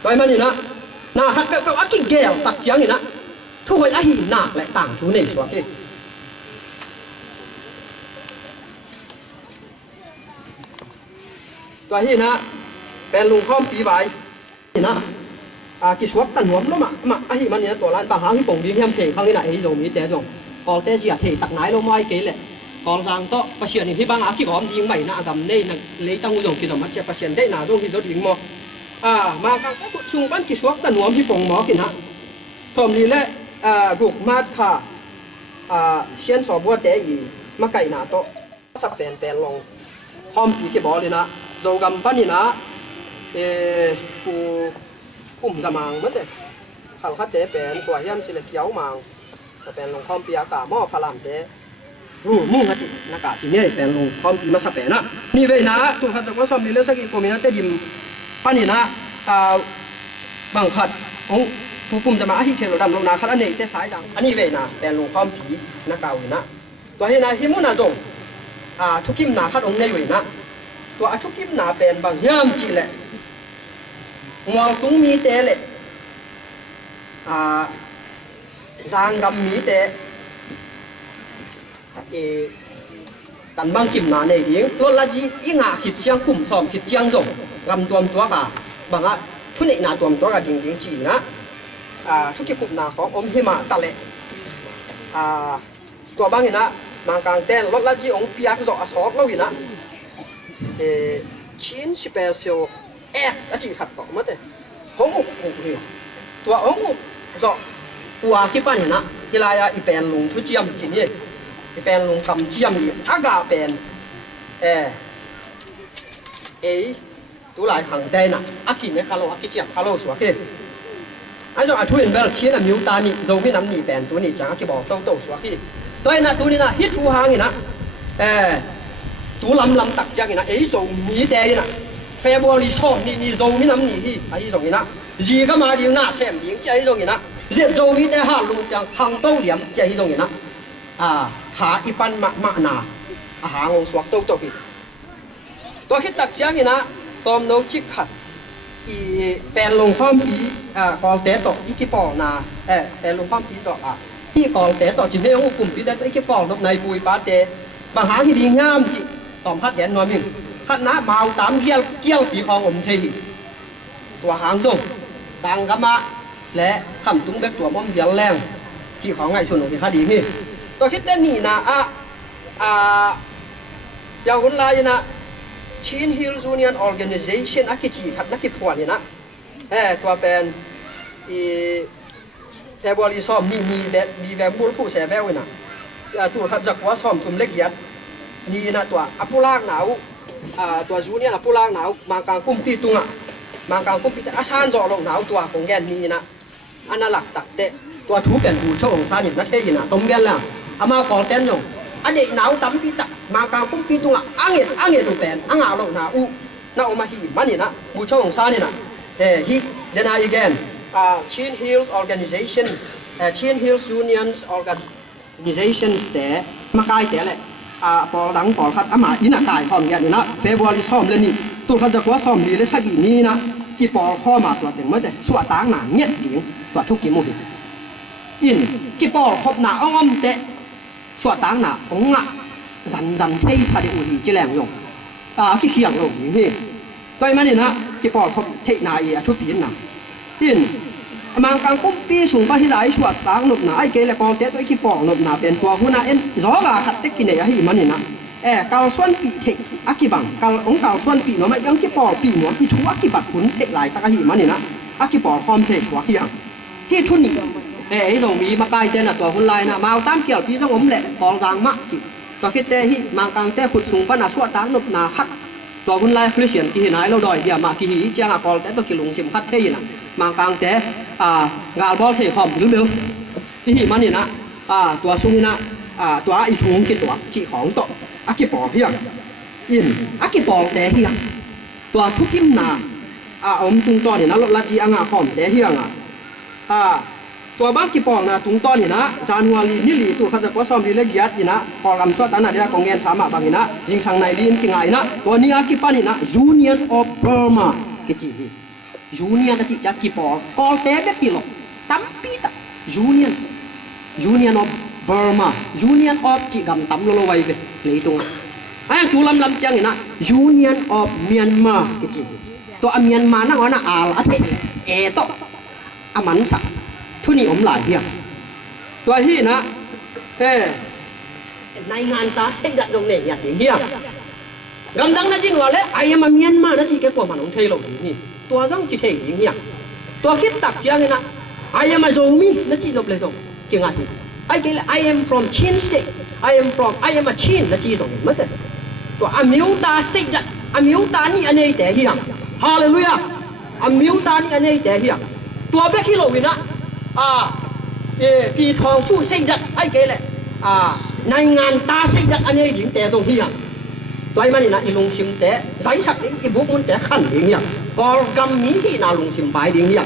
โดยมันนี่นะนาคัดแบบว่ากิ่งแก้วตักเจียงนี่นะทุกคนอาหินหนักและต่างทุนในสวะที่ตัวที่นะเป็นลุงข้อมปีใบนี่นะกิสวกตันหัวล้มมาอาหิมันเนี่ยตัวลายบางครั้งที่ป่งดีเฮียมเทข้างนี้ไหนที่ตรงนี้แต่ตรงกองเตะเสียเทตักไหนลงมาไอ้เก๋เลยกองสังโตประเชียนที่บางอาคิกหอมยิงใหม่นะกำเนี่ยเลยตั้งหุ่นกินออกมาเชียประเชียนได้หนาตรงที่รถยิงมอมาครับชุงปั้นกิสวกตันหัวที่ป่งหมอกินฮะสมดีและกุกมาค่ะเชียนสอบบัวเตะอีมาไก่หนาโตสับเป็นลงพร้อมปีที่บอเลยนะโจกำปั้นนี่นะกูกลุ่มสมางมั้งเด้ขันขัดเตะเป็นตัวเฮียมสิเลเขียวมังแต่เป็นลงพร้อมปีอากาศหม้อฝรั่งเตะมุ่งฮะจินักกาจีเนี่ยเป็นลงพร้อมปีมาสับเป็นนะนี่เว้ยนะตัวขัดตัวสมดีแล้วสักกี่คนมีนะเตะดิมปั้นนี่นะบางขัดของผู้กลุ่มจะมาที่เขตดำลงนาขัดอันนี้เตะสายจังอันนี้เว้ยนะเป็นลงพร้อมปีนักกาวินะตัวเฮียนะฮิมุนาส่งทุกกิมนาขัดองในเว้ยนะตัวทุกกิมนาเป็นบางเฮียมจีแหละงอตุ้งมีเตะเลยจางกำมีเตะตันบางกิมนาในเองตัวละจีอีงาขิดเชียงกลุ่มซ้อมขิดเชียงส่งกำตัวกะบางอ่ะทุนนาตัวกะจริงจีนะทุกกิมกลุ่มนาของอมหิมะตะเละตัวบางเห็นนะบางกลางเต้นรถละจีองเปียกจ่อสอดเราเห็นนะชิ้นสเปเชียลอาจีขัดต่อมาเตะห้องอุกเลยตัวห้องอุกจ่อหัวคิดปั้นเห็นนะที่ลายอีแปนลงทุเจียมจีนี่อีแปนลงกำเจียมนี่อากาเป็นตัวลายขังได้น่ะอากินเนี่ยคาโลอากิเจียมคาโลสวะเกอันจ่ออาทุนเบลเขียนมิวตานี่โจไม่น้ำนี่แปนตัวนี้จังอากิบอกโตสวะเกตัวนี้นะตัวนี้นะฮิตทูหางนี่นะตัวลำตักเจียงนี่นะโจมีแต่นี่นะเฟบรุรีชอบนี่โจไม่น้ำนี่ที่ไอ้ตรงนี้นะจีก็มาดีหน้าแซมดีใจตรงนี้นะเรียบโจมีแต่ห้าลูกจังหังโตเหลี่ยมใจตรงนี้นะหาอีปันมะนาหางงสวกโตพี่ตัวคิดตักเจียงนี่นะตอมโนชิขัดอีแปลงลงข้อมปีกองเตะตกอีกปองนาแปลงลงข้อมปีตกพี่กองเตะตกจิเฮงกลุ่มปีได้อีกปองลบในปุยปาเตะบางหาที่ดีงามจิ ตอมพัดแดนนวมิงขัดน้าเมาตามเกี้ยวปีของอมเทหีตัวหางตรงสังกะมะและคำตุ้งเบ็กตัวม่อมเสียงแรงที่ของไงชนของที่คดีนี่ตัวคิดได้นี่นะยาวคนไรนะChin Hills Union Organization นักกิจขัดนักกิจพวนี่นะตัวเป็นFebruary ซ้อมนี่มีแบบมีแบบบุรุษผู้เสียแววนะตัวขัดจักว่าซ้อมทุ่มเล็กยัดนี่นะตัวอัปุล่างหนาวตัวจูเนี่ยอัปุล่างหนาวมากลางกุ้มปีตุงมากลางกุ้มปีแต่อาชานจอลงหนาวตัวของแกนนี่นะอันนั้นหลักตักเตะตัวทูเป็นผู้เช่าของซานินัทเทียนะตรงแกนแล้วอามาก่อเต้นลงอันเด็กหนาวตั้มปีตักมากลางกุ้มปีตุงอังเงดูเป็นอังอาลงหนาวน่าอมาหีมันนี่นะผู้เช่าของซานี่นะฮีเดนอีกแกนChin Hills Organization Chin Hills Unions Organization แต่มาไกลแต่แหละปอหลังปอคัดอามาอินากายพร้อมกันนี่นะเฟบรุซ้อมเลยนี่ตัวเขาจะกว่าซ้อมดีเลยสักอีนี้นะกี่ปอข้อมาตัวถึงเมื่อแต่สวดต่างหนาเงียบหญิงตัวทุกกี่โมงอินกี่ปอครบหนาอ้อมเตะสวดต่างหนาองะรันให้ทาดิอุลีเจริญยงขี้เขียงลงอย่างนี้ตัวมันนี่นะกี่ปอครบเทนายทุกปีน่ะอินมังกังกุ้มปีสูงไปที่ไหนสวดต่างหนุบหนาไอเกลกองเตะตัวขี้ปองหนุบหนาเป็นตัวหัวหน้าเอ็นร้องขัดเต็กกินเนี่ยให้มันนี่นะเกาส่วนปีเทกอากิบังเกาองเกาส่วนปีเนาะไม่ยังกี่ปอปีหมัวกี่ทัวกี่บัดขุนเทกหลายตะกะหิมันนี่นะอากิปอคอมเทกหัวกี่อย่างที่ทุนนี่ไอ้ตรงมีมาไกลเต้นตัวคนลายนะมาตามเกี่ยวปีสงมแหละกองรางมะจิตัวคิดเตะหิมังกังเตะขุดสูงปนาสวดต่างหนุบหนาคัดตัวคนลายคริสเตียนกี่ไหนเราดอยเดียมากี่หิเจียงกอลเตะตัวกี่ลุงเข็มคัดเทยนะมังกังเตะงาบอลเทคอมหรือเบลที่หิมันนี่นะตัวซุ่มนี่นะตัวอีทุ่งกี่ตัวจีของโตอากิปอเฮียอินอากิปอแต่เฮียตัวทุกยิ้มนาอมตุงตอนนี่นะรถลัดที่อ่างคอมแต่เฮียตัวบ้านกิปองนะตุงตอนนี่นะจานหัวลีนี่ลีตัวเขาจะก็ซ้อมลีเล็กยัดนี่นะพอกำสวดตานาเดียกองเงินสามบางนี่นะยิงทางในลีนกิงไงนะตัวนี้อากิปานี่นะ Union of Burma กิจิฮีUnion กิจิจักกิปอกอลเตเบกิโลตั้มปีตะ Union of Burma Union of จิกำตั้มโลโลไว้เบเลยตัวไอ้ตัวลำจังนี่นะ Union of Myanmar กิจิตัวเมียนมานั่งว่านะอาเทโตอามันสักทุนี่อมหลายเฮียตัวที่นะในงานตาเสียดตรงนี้อย่างเฮียกำลังนั่นจีนว่าเลยไอ้มาเมียนมานั่นจีแกกว่ามันของเทโลนี่ตัวต้องจีเทอย่างเฮียตัวคิดตักเชียงนี่นะไอ้มาโจมีนั่นจีลบเลยตรงเก่งอะไรไอ้เกล I am from Chin State I am a Chin นั่นจีตรงนี้มั้งแต่ตัวอามิวตาเสียดอามิวตานี่อันนี้แต่เฮียฮาเลลูยาอามิวตานี่อันนี้แต่เฮียตัวเบคิโลวินะปีทองสู้เสียดไอ้เกลในงานตาเสียดอันนี้หญิงแต่ตรงเฮียตัวมันนี่นะอีลงชิมแต่ใส่สักอีบุกมันแต่ขันเฮียกอลกำมีที่นาลงชิมไปเฮีย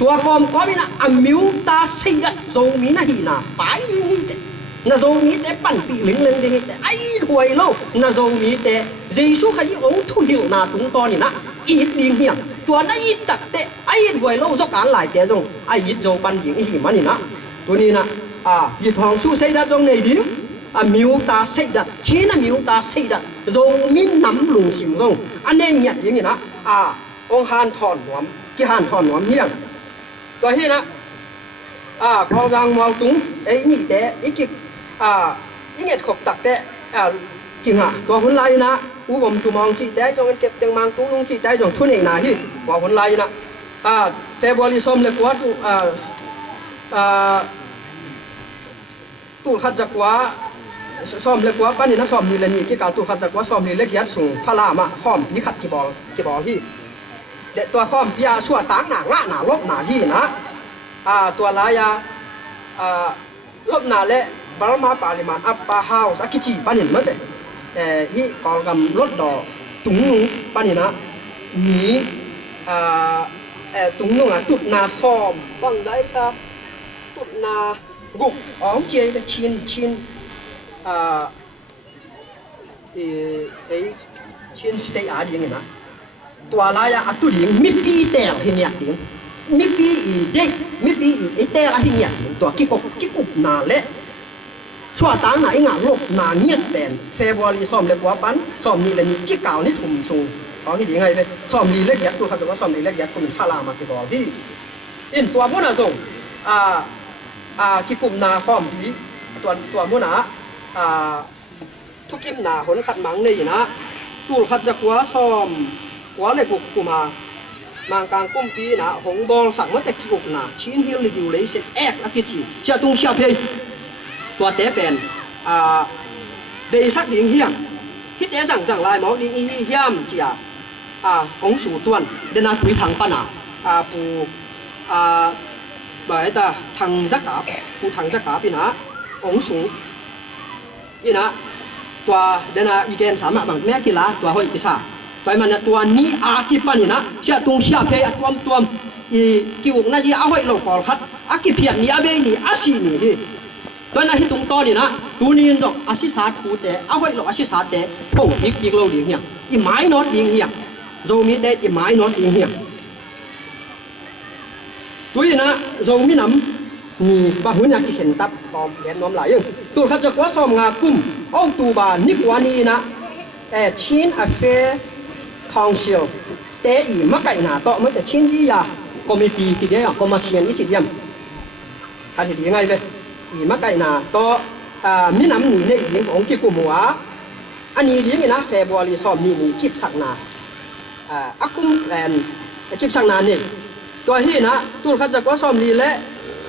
ตัวกอมก็มีนะอามิวตาเสียดโซมีนะฮีนาไปนี่แต่น่าโซมีแต่ปั่นปีหลิงเล่นเด็กแต่ไอ้ถวยโลน่าโซมีแต่เจสุขันที่องทุหิลนาตรงตอนนี่นะอีดดิงเฮียตัวนั้นอีตักแต่ไอ้ถวยโลสการหลายแต่ตรงไอ้ยิดโจปั่นหญิงอีมันนี่นะตัวนี้นะยีทองสู้เสียดตรงไหนดีมิวตาเสียดชี้นะมิวตาเสียดโจมีน้ำลงชิมตรงอันนี้เนี่ยอย่างนี้นะองหานถอนหัวกี่หานถอนหัวเฮียตัวที่นะกองรังมองตุ้งไอ้นี่แต่อีกอีเงียดขบตักแต่กิ่งตัวคนไรนะผมจูมองชีแต่จงเก็บจังมังตุ้งลงชีแต่จงทุนเองนะที่ว่าคนไรนะเฟบรุส้มเลยกว่าตู้ขัดจักว่าซ้อมเล็กกว่าป้านี่นะซ้อมนี่เลยนี่ที่การตู้ขัดจักว่าซ้อมนี่เล็กยัดสูงฟาลามาข้อมนี่ขัดกี่บอลที่เด็กตัวข้อมพิยาชั่วต่างหนาหนาลบหนาที่นะตัวลายลบหนาและบาร์มาปาลิมานอัปปาฮาวสักกิจิป้านี่มั้งแต่ที่กอลกำลดดอตุงนุ่งป้านี่นะมีตุงนุ่งจุดนาซ้อมบางได้ก็จุดนากุกอ๋องเจย์ชินชินสเตย์อะไรอย่างเงี้ยนะตัวลายอัตุลิงมิปีเตลที่เนี่ยมิปีเด็กมิปีไอเตลอะไรเนี่ยตัวกิ๊กกุบนาเละ ชัวตังไหนงาลบนาเนียดแบนเฟบรุรีซ้อมเล็กว่าปันซ้อมนี่เลยนี่กี่เก่านี่ถุ่มสูงเขาที่ดีไงไปซ้อมลีเล็กยัดตัวเขาจะว่าซ้อมลีเล็กยัดคนซาลามาที่บอกพี่อินตัวผู้น่ะส่งกิกลุ่มนาซ้อมพี่ตัวผู้น่ะทุกกิมนาผลขัดมังนี่นะตูขัดจะกว่าซ้อมกว่าเลยกูมามางกลางกุ้มปีนะหงบอลสั่งมันแต่กิกนาชิ้นที่เราอยู่เลยเสร็จแอกนักกิจเชื่อตรงเชื่อเพย์ตัวเตะเป็นเดซักดิ่งเฮียมที่เตะสั่งลายหมอดิ่งเฮียมเจียของสู่ต้วนเดนาถุยทางปนาปูบ่ายตาทางสักกาปูทางสักกาปีนะของสูงอีนะตัวเดนาอีเกนสามารถบางแม่กีฬาตัวห้อยกิซ่าไปมันตัวนี้กิปันนี่นะเชื่อตรงเชื่อเพย์ตัวอีกิวน่าจะเอาไว้หลอกกอลคัดกิเพียนนี่เบนี่สีนี่ตัวนั้นที่ตรงต่อนี่นะตัวนี้จอกอาศิสาทูเตะเอาไว้หลอกอาศิสาเตะโอ้อีกเราดิ่งเหี้ยอีไม้นอตดิ่งเหี้ยโจมีเตะอีไม้นอตดิ่งเหี้ยตัวนี้นะโจมีน้ำนี่บางหุ่นอยากเห็นตัดตอมแหลมน้ำไหลยังตัวเขาจะกว่าซ้อมงากุ้มอ้อมตูบานิกวานีนะชินอาเฟ่ทองเชียวเตะอีมะไก่หนาต่อเมื่อแต่ชินที่ยาก็มีปีที่เดียวก็มาเชียนอีจิตยมทันทียังไงไปอีมะไก่นาต่อมีน้ำหนีในอีของกิกุมัวอันนี้ดีมีนะเฟบรุรีซ้อมนี่กิบสักนาอากุมแอนกิบสักนานี่ตัวที่นะตัวขัดจะก็ซ้อมนี่และ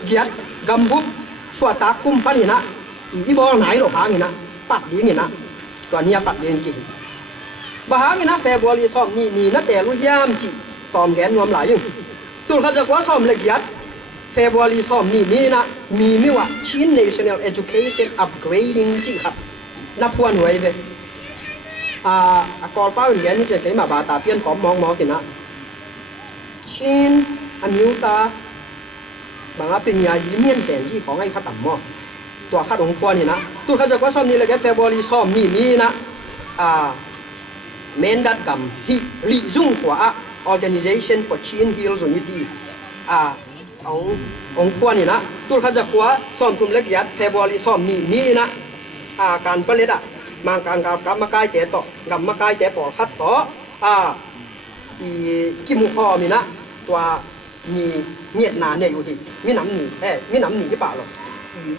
เกียรกำบุบสวดตากุมปันนี่นะอีบอลไหนหรอหางนี่นะปัดดีนี่นะตัวนี้ปัดดีจริงบางนี่นะเฟบรุรีซ้อมนี่นะแต่รู้ยามจีตอมแกนรวมหลายยังตัวขัดจะก็ซ้อมละเอียดเฟบรุรีซ้อมนี่นะมีไม่ว่าชิ้น National Education Upgrading จีครับนับพวนไว้เลยกอลเป้าอย่างนี้จะเกิดมาบาตาเพี้ยนผมมองกินนะชิ้นอันนี้ตาบางเป็นยายิ้มเมียนแต่ที่ของไอ้ข้าต่ำมอตัวข้าของพวนนี่นะตัวข้าจะก็ซ้อมนี่เลยแกเฟบรุรีซ้อมนี่นะเมนดัดกัมฮิริจุงกว่า Organization for Chin Hills Unityองค์ควรนี่นะตัวข้าจะกว่าซ้อมทุนเล็กยัดเฟบรุรีซ้อมนี่นะการผลิตมาการกับมาใกล้เตะต่อกับมาใกล้เตะปอคัดต่ออีกิมุคอมีนะตัวมีเงียดหนาเนี่ยอยู่ที่มีน้ำหนีมีน้ำหนีหรือเปล่าหรอ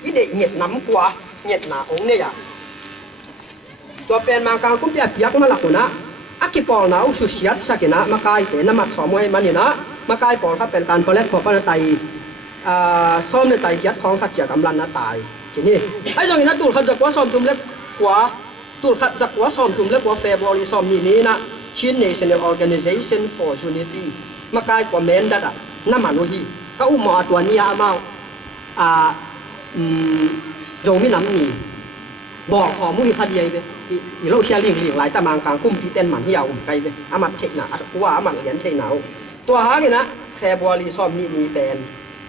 อีเด็กเงียดน้ำกว่าเงียดหนาองเนี่ยตัวเป็นมาการคุ้มเปียกยักมาหลักหัวนะอากิปอลนะอุสุเสียดสักนะมาใกล้เตะน้ำมัดสอมวยมันนี่นะมาใกล้ปอครับเป็นการผลิตพอปนไตซ้อมในไตยัดของขัดเจียกำลังนะตายทีนี้ไอ้ตรงนี้นะตูดเขาจะกว่าซ้อมตุ่มเล็กกว่าตูดขัดจะกว่าซ้อมตุ่มเล็กกว่าเฟบรุรีซ้อมนี่นะชิ้น National Organization for Unity มาใกล้กว่าเมนดัดน้ำมันวิธีก็อุ้มมาตัวนี้เอาโจมีน้ำหนีบอกขอมุ้ยคดีไปอีโลเชียลิงหลายตะมางกลางกุ้มพีเต้นหมันที่ยาวไกลไปอามันเทคหนากูว่าอามันเหรียญเทคหนาตัวหาเนี่ยนะเฟบรุรีซ้อมนี่เป็น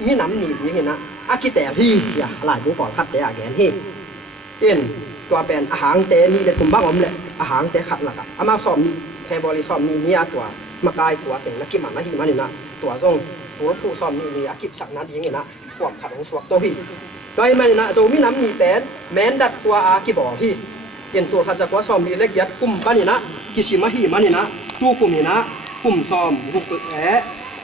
มีน้ำหนีอย่างเงี้ยนะอากิแต่พี่อย่าหลายกูก่อนคัดแต่แกนที่ตัวเป็นอาหารแต่นี่เป็นกลุ่มบ้างผมเลยอาหารแต่ขัดหลักอามาซ้อมนี่เฟบรุรีซ้อมนี่ตัวมากายตัวเต็งนักกิจมันนักหิมันนี่นะตัวทรงตัวผู้ซ้อมนี่อากิบสักนัดอย่างเงี้ยนะขวบขัดของสวกตัวพี่โดยมันนะโจมีน้ำนี่เป็นแมนดัดตัวอากิบอกพี่เป็นตัวขัดจากว่าซ้อมนี่เล็กยัดกุ่มบ้านนี่นะกิชิมาหิมันนี่นะตัวกลุ่มนี่นะกลุ่มซ้อมบุกก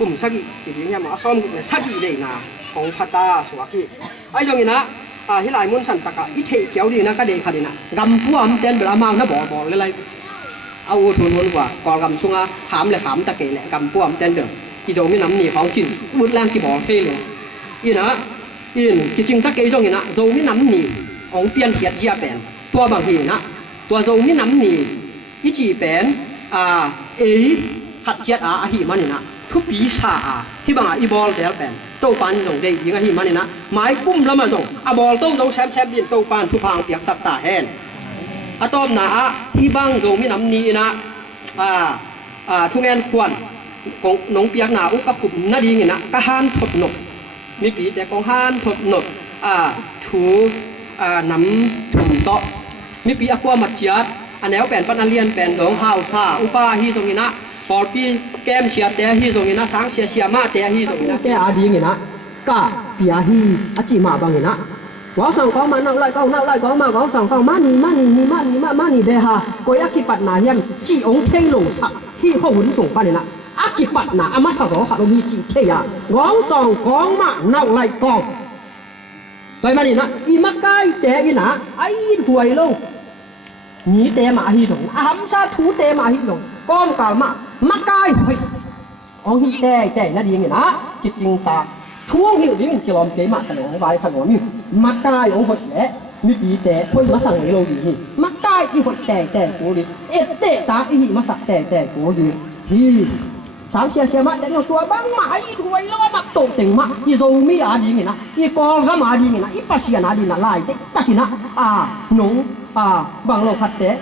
ลุ่มสักกี่ทีเนี่ยมาซ้อมกลุ่มสักกี่เลยนะของพัตตาสวกพี่ไอ้ตรงนี้นะที่หลายมุนสันตะกะอีเทเขียวดีนะก็เด็กขัดนี่นะกำพวมเต้นเวลามานะบอกอะไรเอาทุนกว่ากองกำช่วงขามเลยขามตะเกะแหละกำพวมเต้นเดิมที่โจมีน้ำหนีของจินบุดแรงที่บอกเท่เลยอีนะที่จริงตะเกะตรงนี้นะโจมีน้ำหนีของเปลี่ยนเขียดเจียเป็นตัวบางทีนะตัวโจมีน้ำหนีอีจีเป็นขัดเจียดอาหิมันนี่นะทุกปีศาที่บางอีบอลแต่เป็นโตปานส่งได้ยิงอาหิมันนี่นะหมายกุ้มแล้วมาส่งบอลโต้แชมป์บินโตปานทุกพางเปียกสักตาแห้งตอมหนาที่บ้างโจมีน้ำนี้นะทุกแอนควันของน้องเปียกหนาอุกขุมนาดีเงี้ยนะกะฮันถดหนกมีปีแต่ของฮันถดหนกถูน้ำถุงโตมีปีอากวามัดเชียดอันแนวแผ่นปันเลียนแผ่นหลงฮาวซาอุปาฮีตรงนี้นะปอดปีแก้มเชียดแต่ฮีตรงนี้นะสังเชียมาแต่ฮีตรงนี้นะแต่อาดีเงี้ยนะกะปีอาฮีอาจิมาบางเงี้ยนะ ngõ sòng có mà nào lại có mà ngõ sòng có mani đề ha coi ác kỳ bạt nà hiền chỉ ông thiên lồng sạc khi không huấn sủng ba này nè ác kỳ bạt nà ama sao đó họ đồng ý chỉ thế à ngõ sòng có mà nào lại có vậy mà này nè y mắc cái té y nà ấy tuổi luôn nhí té mà hi đồng hắm sa thú té mà hi đồng con cả mà mắc cái phải ông hi té là đi nghe nè cái chính taช่วงหิวดิ้งจะลองเตะมาขนมใบขนมนี่มักกายองหดแหละมีปีแต่ค่อยมาสั่งให้เราดีนี่มักกายอีหดแต่กูดิเอ็ดเตะตาอีมาสั่งแต่กูดิที่สามเชียมาแต่เราตัวบ้างมาอีถวยแล้วนักโตเต็งมาอีโซมีอาดีนี่นะอีกองก็มาดีนี่นะอีปัสเซียนาดีนะไล่เตะตักนี่นะหนุ่งบางเราขัดเตะ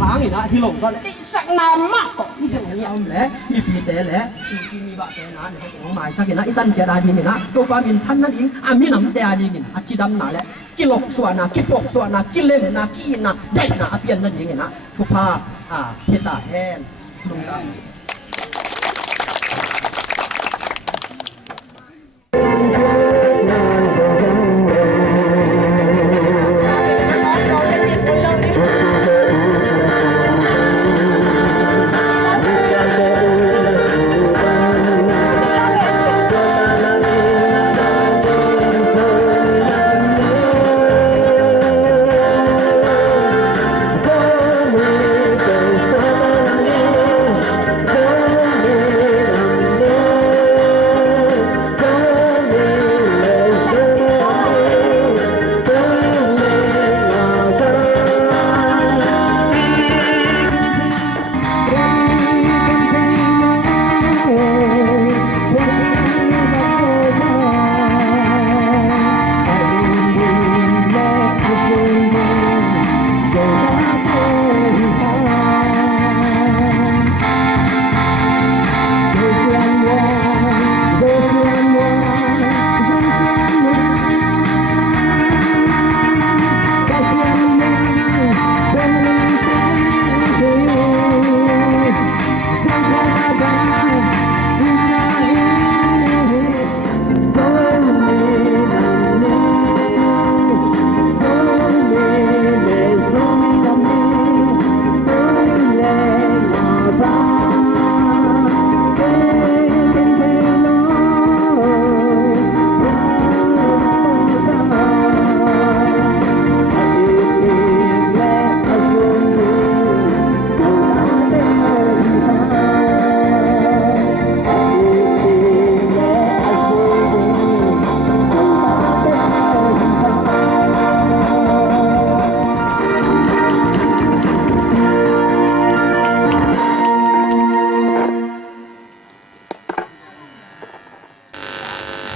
ทางนี่นะที่ลงก็เลยสักนามมากก็ที่อย่างนี้เอาแหละมีปีแต่แหละจริงๆมีบะแต่นะเนี่ยของหมายสักนะอีตันเจดาดีนี่นะตัวปลาบินท่านนั่นเองมีน้ำแต่ดีนี่นะจีดำนะแหละกิลกส่วนนะกิปกส่วนนะกิเลนนะกีนะได้นะเปลี่ยนนั่นเองนะทุกภาพเฮตาแทนลุงดำ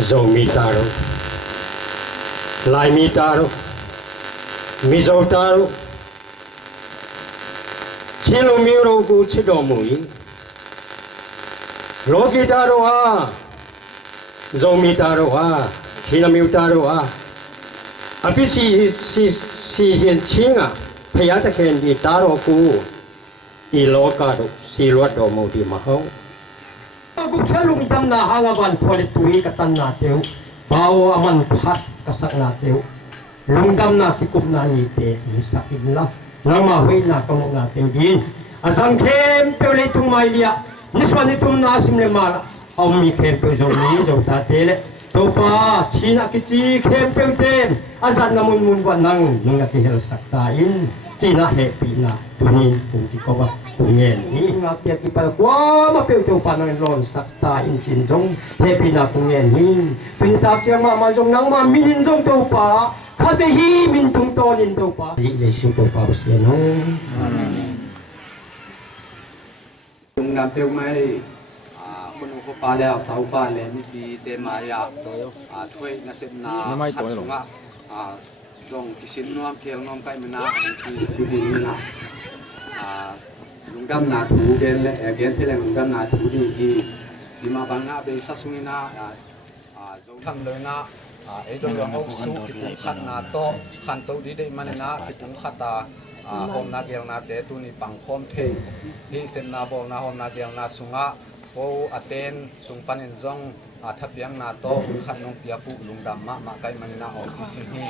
Zomitaro, Laimitaro, Mizotaro, Chilomiro Guchidomui, Logitaro, Zomitaro, Chilamutaro, Apisi Chinga, Payata Kendi Taro Ku, Ilocado, Siluado Modimaho. Kung siya lungdam na hangaban kualitui katan natin, bawa aman pat kasak natin, lungdam na tikup na nite, isakid na, nang mahuwi na kamong natin din. Asang kempe ulit itong mailia, niswan itong nasim lemara, ang mi kempe zoni, zong tatele, topa, china kichi kempe utin, asan namun munwan nang nangatihil saktain, china happy na, tunin kung di ko ba, tungin. Ingat ya kipal kwa mapilto pa ng lon sakta inchin jong happy na tungin hin. Pinitap siya mama jong nang mamin jong to pa, kabe hi min tung tonin to pa. Di lesin to pa usle no. Yung nampil may kuno ko pa leo sa upa le mi di te maya thoi na sem na khatsunga jong kisin nuam kel nom kai mena ki sidin mena lungdam na thu gen le gen thele lungdam na thu di ki jima banga be sasungina jong tham le na e jong yo su ki tu khat na to khan to di de manena ki tu khata hom na gel na te tu ni pang khom the hi sem na bol na hom na gel na sunga o aten sung panin jong ทับยังนาโตขันนงเปียกุลุงดำมาไกมันนาออกที่สิงหิ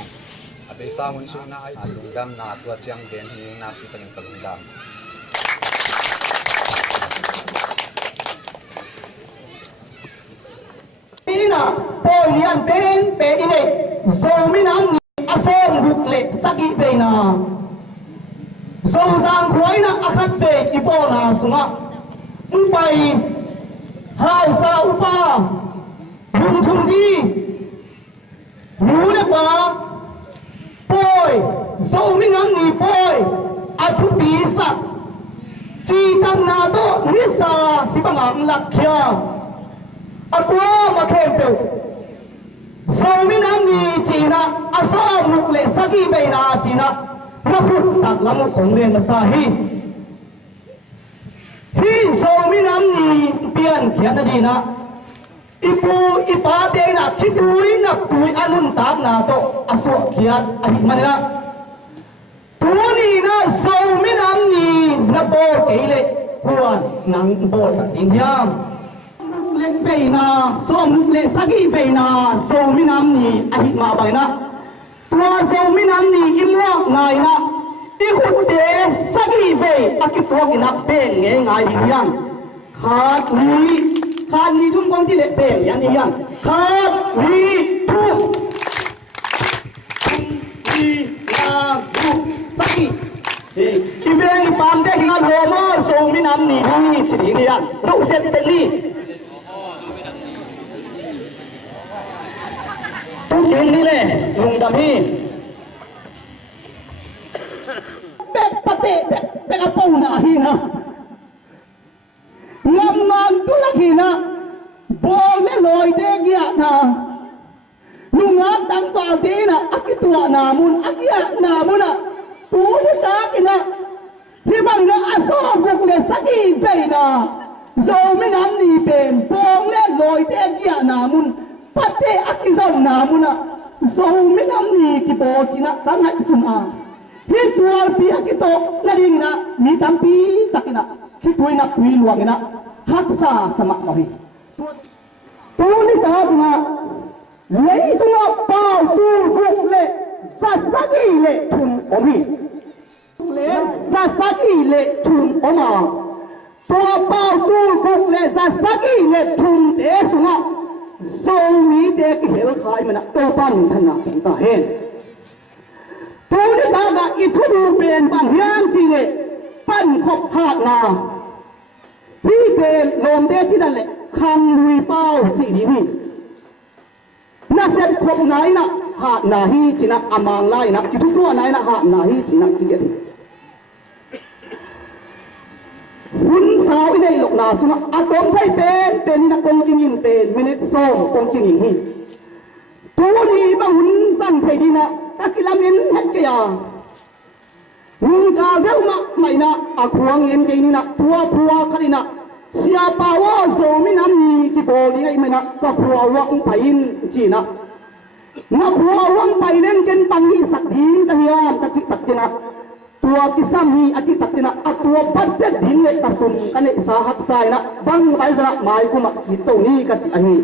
อเบสามุนสุนาลุงดำนาตัวเจียงเด่นหิงนาที่ตังกลุงดำนี่นะปอยเลียนเป็นอินเล่โซมินังอาเซมบุกเล่สักิเฟนาโซซังควายนะอาคัดเฟจิโปนาสุงะไปฮาวซาอุปาบุญทุงจีรู้ได้ปะปอยโซมินังนี่ปอยอาทุปีสักจีตังนาโตนิสาที่ปังอังลักเขียaku makan tu. Suami nami Cina asal mukle sagi bena Cina nakut tak lamu konglen masahi. Hi suami nami pian kian dina. Ibu ipade na kitui nak tui anun tak na to asuk kian ahik mana. Tuani na suami nami na bo kile kuan nang bo saking hiam. Lek beina, som lek sagi beina, sominam ni ahik ma baina. Tua sominam ni imwak ngai na, ikut de sagi be, akit tua kinak be ngai diam. Khat ni tum kong ti lek be yan diam. Khat ni tu, na tu sagi. Ibeng ipam de kingal homo sominam ni ciri diam. Duk set teli. Tukin ni le, lung dami. Bek pate, bek apa una hina. Ngamang tu lagi na, boleh loy degia na. Lungat tang pati na, akitua namun, akia namun na. Tuli tak ina. Hibang na asogok le sagi pe na. Zomi nam ni pen, boleh loy degia namun. Pate akizam namuna so minam ni kipo cina tanga isuna hitual pi akito ladingna mi tampi takina hituina kui luangina haksa sama mahi tuni taadna leituna pau tu gukle sasagi le tun omi le sasagi le tun oma to pau tu gukle sasagi le tun desuna so mi de khel khai mana to pan thana ta hen to ni ta ga itu du ben ban hiam chi le pan khop hat na hi ben lom de chi dan le kham lui pau chi ni hi na set khop nai na hat na hi chi na amang lai na chi tu tu nai na hat na hi chi na chi de hun sao ini lok na semua atong thai pen ni nak kong tingin pen minit som kong tingin hi tu ni bang hun sang thai di na takilamin het kaya hun ka deu ma mai na akuang en ke ni na puwa kali na siapa wa so minam ni ki boli ai mai na ka puwa wang pain chi na na puwa wang painen ken pangi sakdi ta hiam ka chi patina tua kisam hi aci takina atua budget din le tasum kane sahat sai na bang bai zara mai kuma kito ni kaci ahi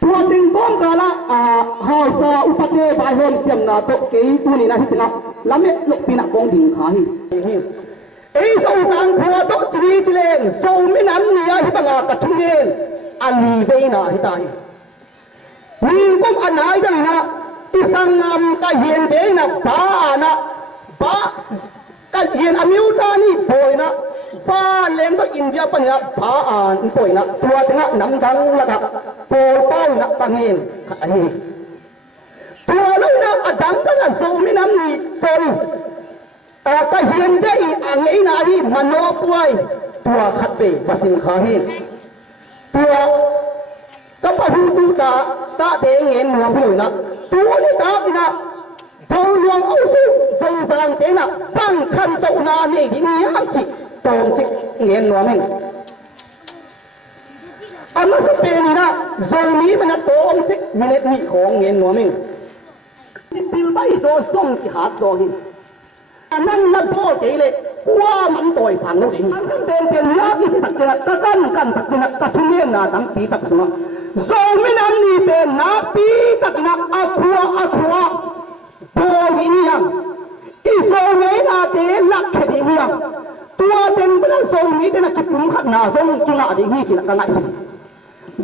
tua tingkong kala hausa upate bai hom siam na to ke tu ni na hitina lame lok pina kong ding kha hi ei so sang phua to chri chilen so minam ni a hi banga ka thungen ali veina hi ta hi ning kom anai dang na isang nam ka hien de na pa na ba kajian amiuta ni boy na ba lem to India pa niya ba an boy na tua tengah nam dang lagak pol pau na pangin kani tua lu na adang ka na so minam ni sorry kajian dei angai na hi mano puai tua khatbe pasin khahi tua kapahu tu ta de ngen nuang phu na tua ni ta bina Tàu luang âu su sâu sang thế nào tăng khăn tậu na nị thì ni ám chị tòng chị nghiền nó mình anh nó sắp bền na rồi mỹ mà nó tổ ông chị mình nị khó nghiền nó mình bil bay rồi xong thì hạt rồi năng nó bố thế lệ qua mắm tỏi sản nó đi anh sắp bền bền nhá cái chị tắc chị ta căn tắc chị ta thung nhiên là tắm tí tắc xuống โซไม่นำนี่เป็นนักปีตักนักอัพวะโบยยังอีโซไม่นาเตลักเขดียังตัวเต็มเป็นโซมีเตนักกิปุ่มขัดนาโซจุงอาดีฮีจินักกันไหนสิ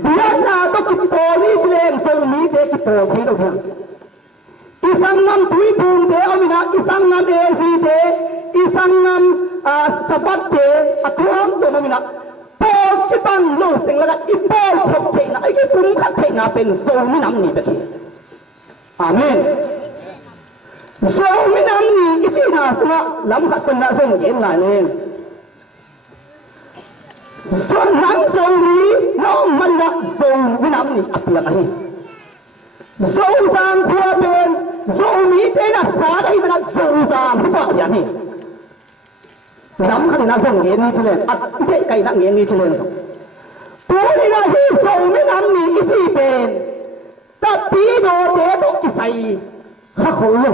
เบียดนาต้องกิปโปลีเจเลนโซมีเตกิปโปที่เราเห็นอีสังนำตุยปูนเตอมินาอีสังนำเอซีเตอีสังนำสบัดเตอตัวตัวมินาโปกิปังโลเต็งละอีโปขบเทนะไอ้กิปุ่มขัดเทนะเป็นโซมีนำนี่เป็นอาเมนโซมินามนี่อิจินาสนะลำขัดเป็นนาส่งเย็นหลายเนี่ยส่วนนังโซมีน้องมันละโซมินามนี่อัปลักษณ์โซจางพัวเป็นโซมีเตนะสาได้มันโซจางพัวอย่างนี้ลำขัดนาส่งเย็นนี่เฉลยอัดเจ๊ไก่นักเย็นนี่เฉลยตัวนี้นะที่โซมินามนี่อิจิเป็นแต่ปีโดเตะตกใส่ข้าเขาเลย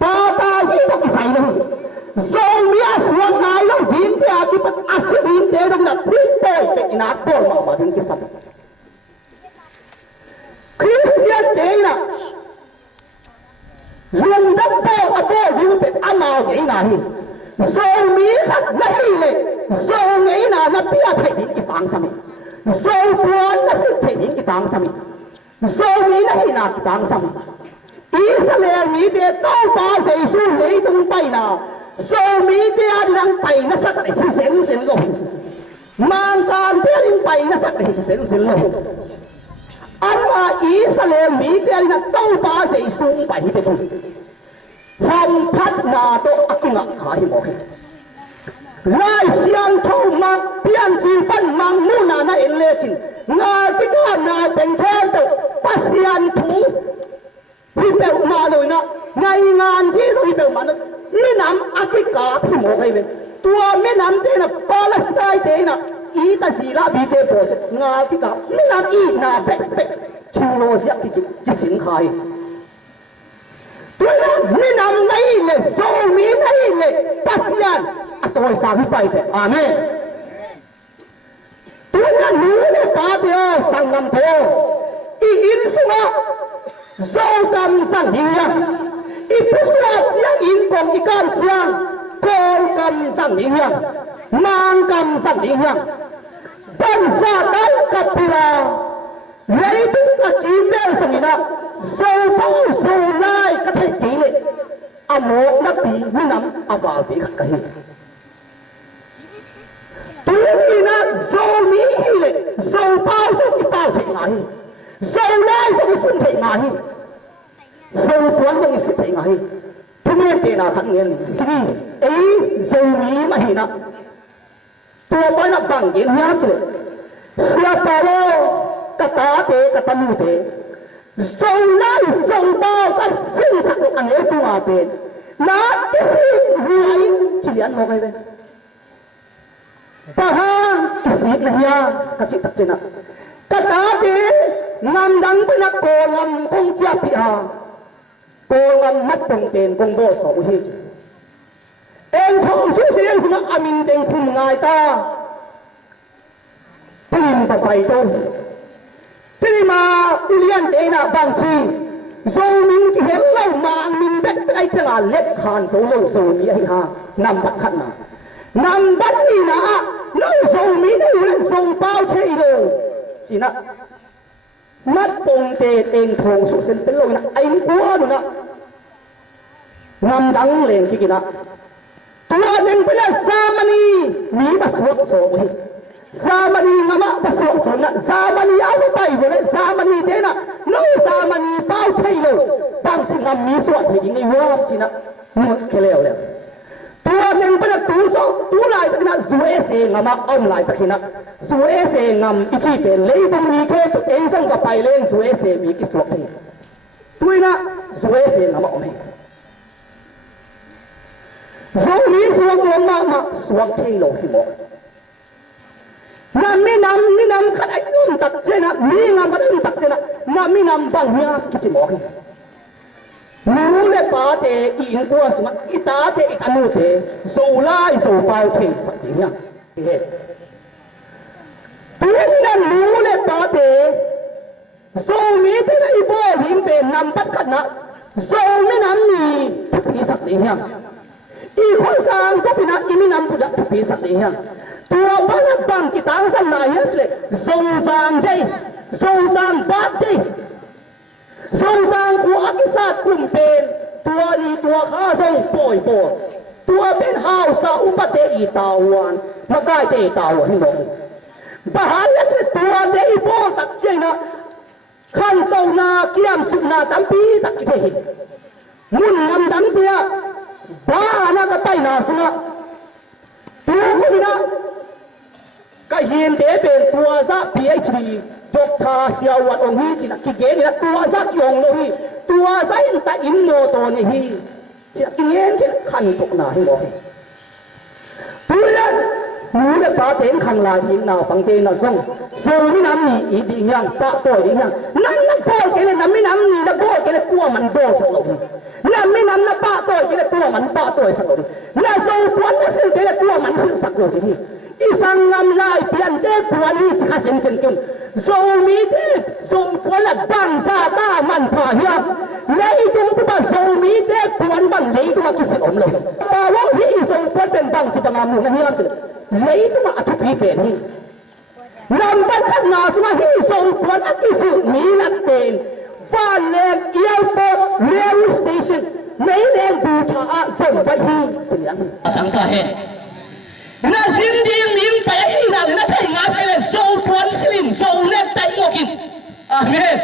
บาตาสิตกใส่เลยโซมีอาสวงนายแล้วดินเตะที่เป็นอาศัยดินเตะตรงนั้นพริกโป้เป็นนักโป้มาถึงกิสับคริสเตียนเตะนะลุงดับโป้อโป้ยูเป็นอามาเงยนาฮีโซมีขัดไม่เลยโซเงยนานับเปียเทดินกีตังสามีโซปวนนัสิเทดินกีตังสามีโซมีนักกีฬากีตังสามีอิสราเอลมีเดียต้องปาเสซูเลยตรงไปนะโซมีเดียดังไปนะสักไอ้เซนลงมังการเดียดังไปนะสักไอ้เซนลงอันว่าอิสราเอลมีเดียดังต้องปาเสซูไปที่ตรงทำพัฒนาตัวอักษรขายหมดไล่เสียงทุ่มมังเพียนจีปันมังมูนาในเอเลจินงาที่ด้านนาเป็นแทนตัวปัสยันถูพี่เปลมาเลยนะในงานที่พี่เปลมานะแม่น้ำอาคิกาพี่โมให้เลยตัวแม่น้ำเตนะปาเลสไตน์เตนะอีตาศิลาบีเตโปสงาที่กาแม่น้ำอีนาเป๊ะชูโรเสียที่สินค้าตัวแม่น้ำไหนเลยโซมีไหนเลยปัสยันตัวสามีไปเถอะอาเมนตัวนั้นนู้นเนี่ยป้าเดียวสั่งนำโพอีอินสุมาโซดำสั่งเฮียอีผู้สวดเสียงอินกองอีการเสียงโกลกำสั่งเฮียนางกำสั่งเฮียบันซาดัลกับพิลาเลยถึงกับกินเบลสมินะโซเป้าโซไล่ก็ใช่จีเลยอโมกนับปีไม่นำอาบาบีกันตัวนี้นะโซมีเลยโซเป้าโซที่เป้าถึงไหนโซไล่โซที่สุดถึงไหนโซปวนยังสุดถึงไหนทุกเมื่อเตนะสังเงินที่โซมีมาเห็นนะตัวไปนับบังเย็นยามเลยเสียเปล่ากระตาเตกระตันยูเตโซไล่โซเป้าก็สิ้นสักอันเอตัวเป็นนักที่สิ่งไรเฉียนมองไปเลยปะฮะสิบเลยอะกระจิตตะกินะกระตาเตงามดังเป็นนักโกงามคงเจียบยาโกงามมัดเป็นเป็นคงโบสอุหิเอ็งทองสู้เสียงสมัครอามินเต็งคุมงายตาที่มาไปต้นที่มาเลียนเตนะบางทีโซมินที่เห็นเล่ามามินเบ็ดไอ้ขนาดเล็กขานโซโลโซมีไอ้ห่านำบัตรขันนำบัตรนี่นะน้องโซมีได้เล่นโซเป้าเทโลสินะมัดปงเตเองทองสุเซนเป็นโลนะไอ้หัวดูนะนำดังเลนที่กินะตัวหนึ่งเป็นซามานีมีบัสวกโซยซามานีงามะบัสวกโซนะซามานีเอาไปหมดเลยซามานีเตนะน้องซามานีเป้าเทโลบางทีงามมีสวดที่ยิงในหัวจีนะหมดแค่แล้วตัวหนึ่งเป็นตัวโซตัวลายตะกินะซูเอเซงามะอ้อมลายตะกินะซูเอเซงามอีกที่เป็นเลยตรงนี้แค่ตัวเองสั่งกับไปเล่นซูเอเซมีกิสวกที่ตัวนะซูเอเซงามะอ้อมโซมีสวกลงมาสวกที่โลที่หมดนั่นไม่นำขัดไอ้นุ่มตัดเจนะมีงามขัดไอ้นุ่มตัดเจนะนั่นไม่นำบางเหี้ยกิจหมอกรู้เลยป้าเตอินกัวสมัยอิตาเตอิตานุเตโซไลโซเปาเทสักทีเนี่ยตัว ตัวนั้นรู้เลยปาเตโซมีที่ไหนบ่หิงเป็นนำปัดขันนะโซไม่นำนี่ปีสักเดียวอีคนสร้างก็เป็นอีไม่นำกูจะปีสักเดียวตัวบ้านบางกิตางสันนายเลยโซสร้างได้โซสร้างบาดได้โซสร้างกูอักษรกลุ่มเป็นตัวนี้ตัวข้าส่งป่วยตัวเป็นห้าวสาอุปเตอีตาวันมาได้เตตาวันน้องบ้านเล็กตัวเดอีโบตักเจนะขันเต้านาเกี่ยมสุนาตั้มปีตักเทมุนงำตั้มเตียบ้านะก็ไปนาสุนะตัวคนนะก็เห็นเดเป็นตัวซะ PhD ดอกทาเสียวัดองค์จีนะกิเกนี่นะตัวซะยองเลยตัวซะอินตาอินโนตัวนี่ฮีจีนะกิเงี้ยที่ขันตกนาให้บอกตัวนั้นมูเดปาเต็นขังลายหินนาฟังเตนส่งโซมิน้ำนี่อีดียังปะโอยดียังนั่นนั่นโบเกเลยน้ำไม่น้ำนี่นะโบเกเลยกลัวมันโบสักหน่อยนั่นไม่น้ำนะปะโอยเกเลยกลัวมันปะโอยสักหน่อยนั่นโซควันนั่นสิ่งเกเลยกลัวมันสิ่งสักหน่อยที่อีสังงามลายเปลี่ยนเด็กควันนี่ที่ข้าเซนเซนกันโซมีเด็กโซควันละบังซาตามันพาเฮียเลยตรงที่บ้านโซมีเด็กควันบังเลยตรงมากิสิอมเลยแต่ว่าที่โซควันเป็นบังที่บังงามหนุ่มนะเฮียเลยตรงมาอธิพีเป็นนี่นำบังขันนาสมาฮิโซควันกิสิมีนักเป็นฟ้าเลนเอียวโปเรลสเตชันไม่เลนบูทาส่งไปที่ที่นี่สังกัดเหตุน่าสินดีมิงไปอีกแล้วน่าใช่งานไปเลยโซ่ควันสลิมโซ่เล็กไตโมกินอาเมน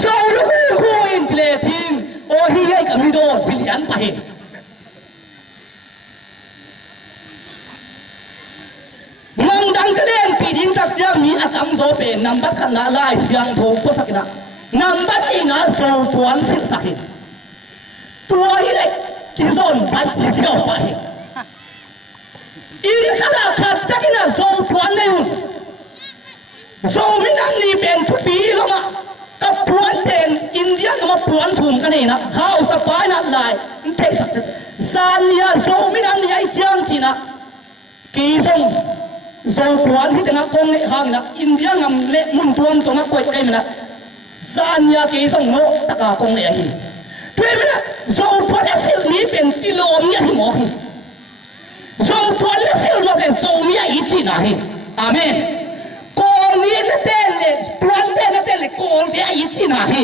โซ่ลูกคู่อินเกลทิงโอฮีไอกับมิโดบิลยันไปมังดังกระเด็นปีดินตักเจ้ามีอาสังโซเป็นนำบัตรขนาดลายเสียงโถกุสักนะนำบัตรอีงาโซ่ควันสิสักตัวอีเล็กกินโซนบัตรเสียวไปอีกขนาดขัดตะกี้น่ะโซ่พวนเลยโซ่ไม่นั่งนี่เป็นทุกปีแล้วมากับพวนเป็นอินเดียมาพวนถุงกันนี่นะข้าวสปายนั่นลายเทสักซาเนียโซ่ไม่นั่งนี่ไอ้เจียงจีนะกีส่งโซ่พวนที่จะงักกงเละห้างนะอินเดียงำเละมุนพวนตัวงักกวยตัวเองนะซาเนียกีส่งโง่ตะกากงเละหิด้วยมั้ยนะโซ่พวนสิ่งนี้เป็นกิโลเมตรที่หมอโซ่พวนและสิ่งเราเป็นโซ่มีอะไรจีน่ะฮิอาเมนโกนี้นั่นเต้นเลยพวนเต้นนั่นเต้นเลยโกนี้อะไรจีน่ะฮิ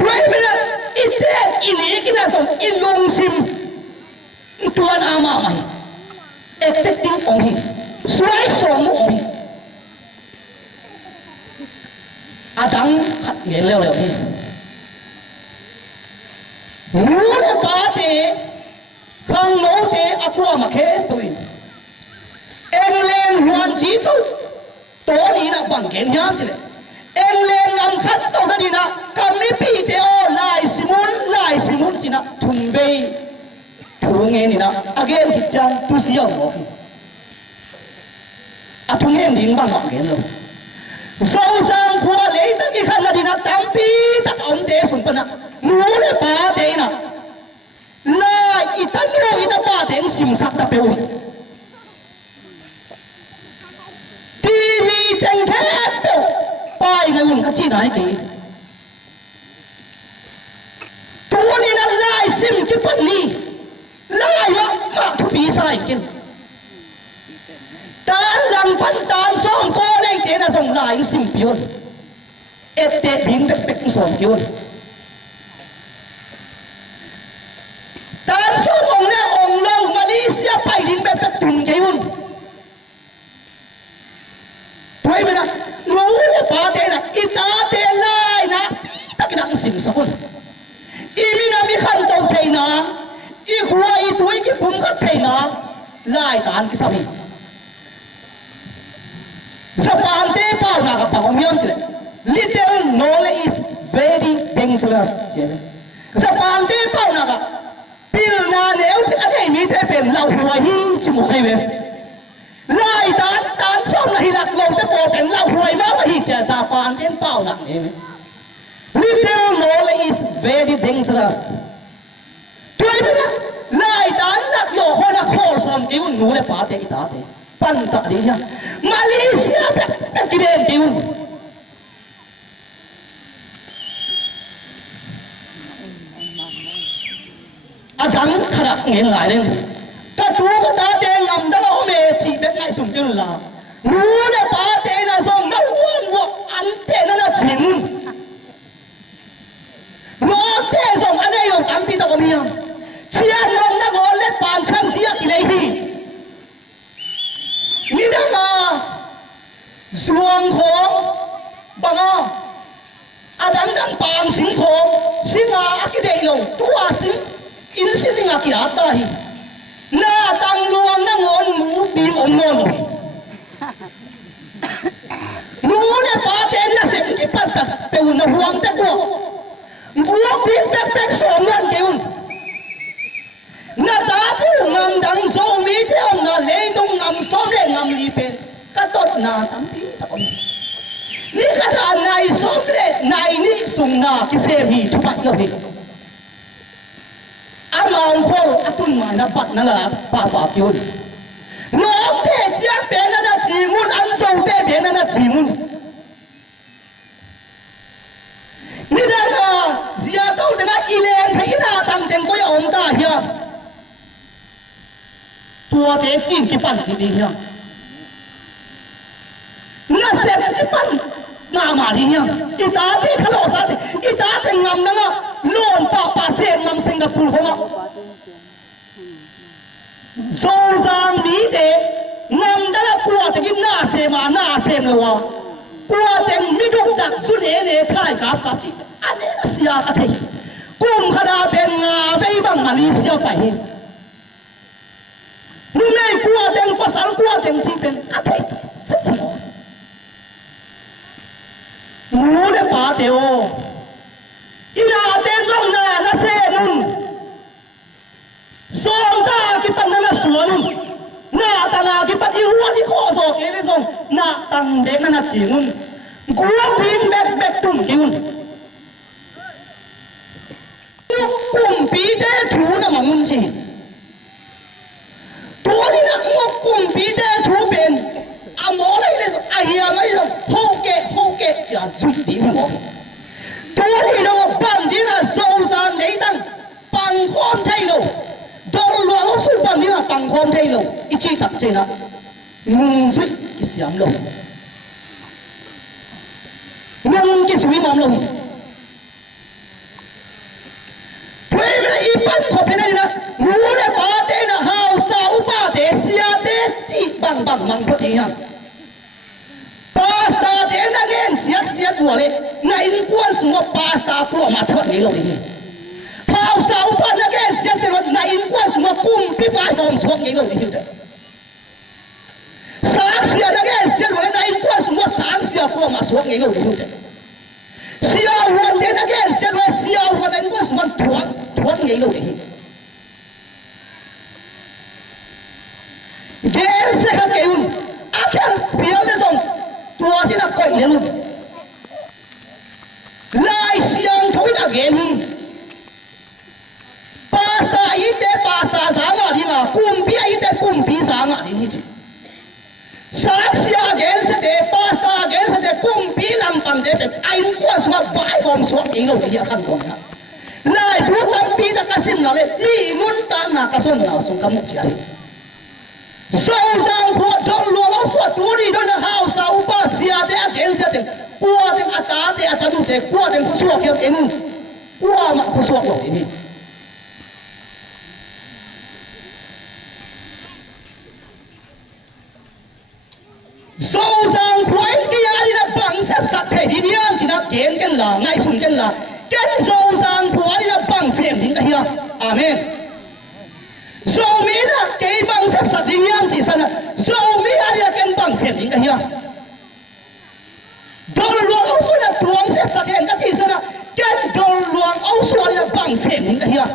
ด้วยมั้ยนะอีเต้นอีนี้กินอะไรส่งอีลุงซิมตัวน้ามาไหมเอ็กเตติ้งองฮิสวยสมองฮิอาดังขัดเงี้ยเร็วๆฮิรู้เลยป้าเตะข้างโน้ตเตะอักวามาแค่ตัวเอ็งเลงหัวจีจุตัวนี้นะบังเกินยามจีเลยเอ็งเลงงำคัดตัวนี้นะกำมีปีเตอลายสิมุนจีนะทุ่งเบย์ทุ่งเงินนี่นะอาเกมที่จังตุสิยองบอกอาทุ่งเงินดิ้งบังเกินเลยโซ่สังพัวเลยตั้งกี่ขันดีนะตั้มปีตั้งอมเตะสุนปนะรู้เลยป้าเตะนะลายอีตั้งโง่อีตั้งป้าเตะสิมสักตะเปียวทีวีเต็งแทบเปียวป้ายเงินก็ชี้ไหนกี่ตัวนี้นะลายซิมกี่ปันนี้ลายวะมาทุบีใส่กินตาลังพันตาส่งโกเลยเตนะส่งลายสิมพิวเอเตบินเป็กส่งพิวตาส่งองเนี่ยองเรามาเลเซียไปดิ้งเป็กตุ่มพิวด้วยมั้ยนะรู้เลยป้าเตนะอีตาเตลายนะตะกี้นักสิมสกุลอีมีนามีขันเจ้าเทนะอีหัวอีตัวอีปุ่มก็เทนะลายตานกิสามีSapante pau na ka pangomyon tile. Little knowledge is very dangerous. Sapante pau na ka pil na neu ti akai mi te pen lau huai hi chi mo kai we. Lai tan som na hilak lau te po pen lau huai ma ma hi cha sapante pau na ni. Little knowledge is very dangerous. Tuai na lai dan nak yo hona khol som kiun nu le pa te ita te pan ta di ya Malaysia pe kidem kiun adang kharak ngel lai le ka tu ka ta te ngam da o me chi be ngai sum kiun la nu le pa te na song na won wo an te na na chin no te song an ai lo tam pi ta ko mi chia long na go le pan chang sia ki le hi ni na ma zuang khong banga adang dang pang sing khong singa akidei lo tua sing in sininga ki ata hi na tang luang na ngon mu bi on non nu le pa ten na se ki pat ta pe un na huang ta ko buang bi pe pe som nan ke un na ta pu ngam dang zo mi te on na le dong ngam so le ngam li pe ka tot na tam pi ta ko ni ka ta nai so le nai ni sung na ki se mi tu pat lo hi amang ko atun ma na pat na la pa kyun no te chiang pe na na chi mun an zo te pe na na chi mun ni da na zia to de na ileng thai na tam teng ko ya om ta hia tua te chin ki pan ki di hia na se ki pan na ma li hia ita te khalo sa te ita te ngam na nga lon pa se ngam Singapore ho zo zang mi de ngam da kwa te kin na se ma na se lo wa kwa te mi duk dak su ne ne khai ka chi ane sia ka thei kum khada ben nga bei bang Malaysia pai hi nu nei kwa te pasal kwa te chi pen ka thei se nu le pa te o ina te dong na se nun som ta ki pan na suan na tanga ki pat i huan i kho so ke le song na tang de na chi nun kuang pin bek tum ki un kum pi de thu na mangun chi to ni na ngok kum pi de thu ben a mo lai le a hia mai so ho ke ya su di mo to ni no pam di na so san nei tang pang khom thai lo dong luang su pam di na pang khom thai lo i chi tak che na sui ki siam lo nung ki sui mom lo thuê na i pan ko pe na nu le pa te na hao sa u pa te sia te chi bang mang ko ti ha pasta te na gen sia bo le na in kwan su pasta ko ma thot ni lo ni hao sa u pa na gen sia na in kwan su kum pi pa dom so ni lo ni de sang sia na gen sia lo na in kwan su sang sia ko ma so ni lo ni de sia huan te na gen sia lo sia huan na in kwan su thuan ni lo ni gen se ka ke un akan pial le song tua si na koi le lu lai siang thoi da gen hin pasta ite pasta sang a ding a kumpi ite kumpi sang a ding hi sang sia gen se de pasta gen se de kumpi lam pam de pe ai lu kwa su bai bom so ki lo hi kan ko na lai bu tam pi da ka sim na le ni mun ta na ka son na sung ka mu ki ai so sang ko dong lo lo so tu ni do na hao sa u pa sia de a gen se de kwa de ata de ata du de kwa de ko so ki ke mu kwa ma ko so lo ni so sang khoi ki ya ni na bang sap sak thai di niam chi na gen ken la ngai sun ken la ken so sang khoi ni na bang sem din ka hiya amen so mi na ke bang sap sak di niam chi sana so mi ya ken bang sem din ka hiya dol luang au su na tuang sap sak hen ka chi sana ken dol luang au su na bang sem din ka hiya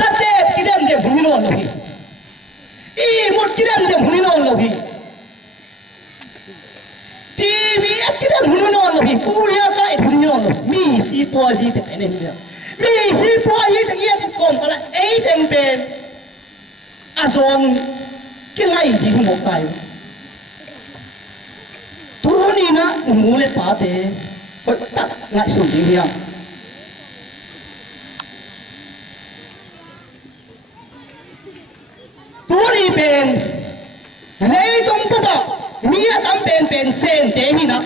sate ki dem de buni no no hi i mut kidam de hunino lo hi tv kidam hunino lo hi puria ka e hunino lo mi si po ji te ne ni ปีซีพวยี่ตะเกียบกลมอะไรเอ้เต็งเป็นอาซองกี่ไงที่หมกไก่ทุกนี้นะหมูเล็บปลาเตะก็ตัดไงสุดที่เฮียตัวนี้เป็นในตรงปุ๊บมีอะไรตั้งเป็นเส้นเตะนี่นะ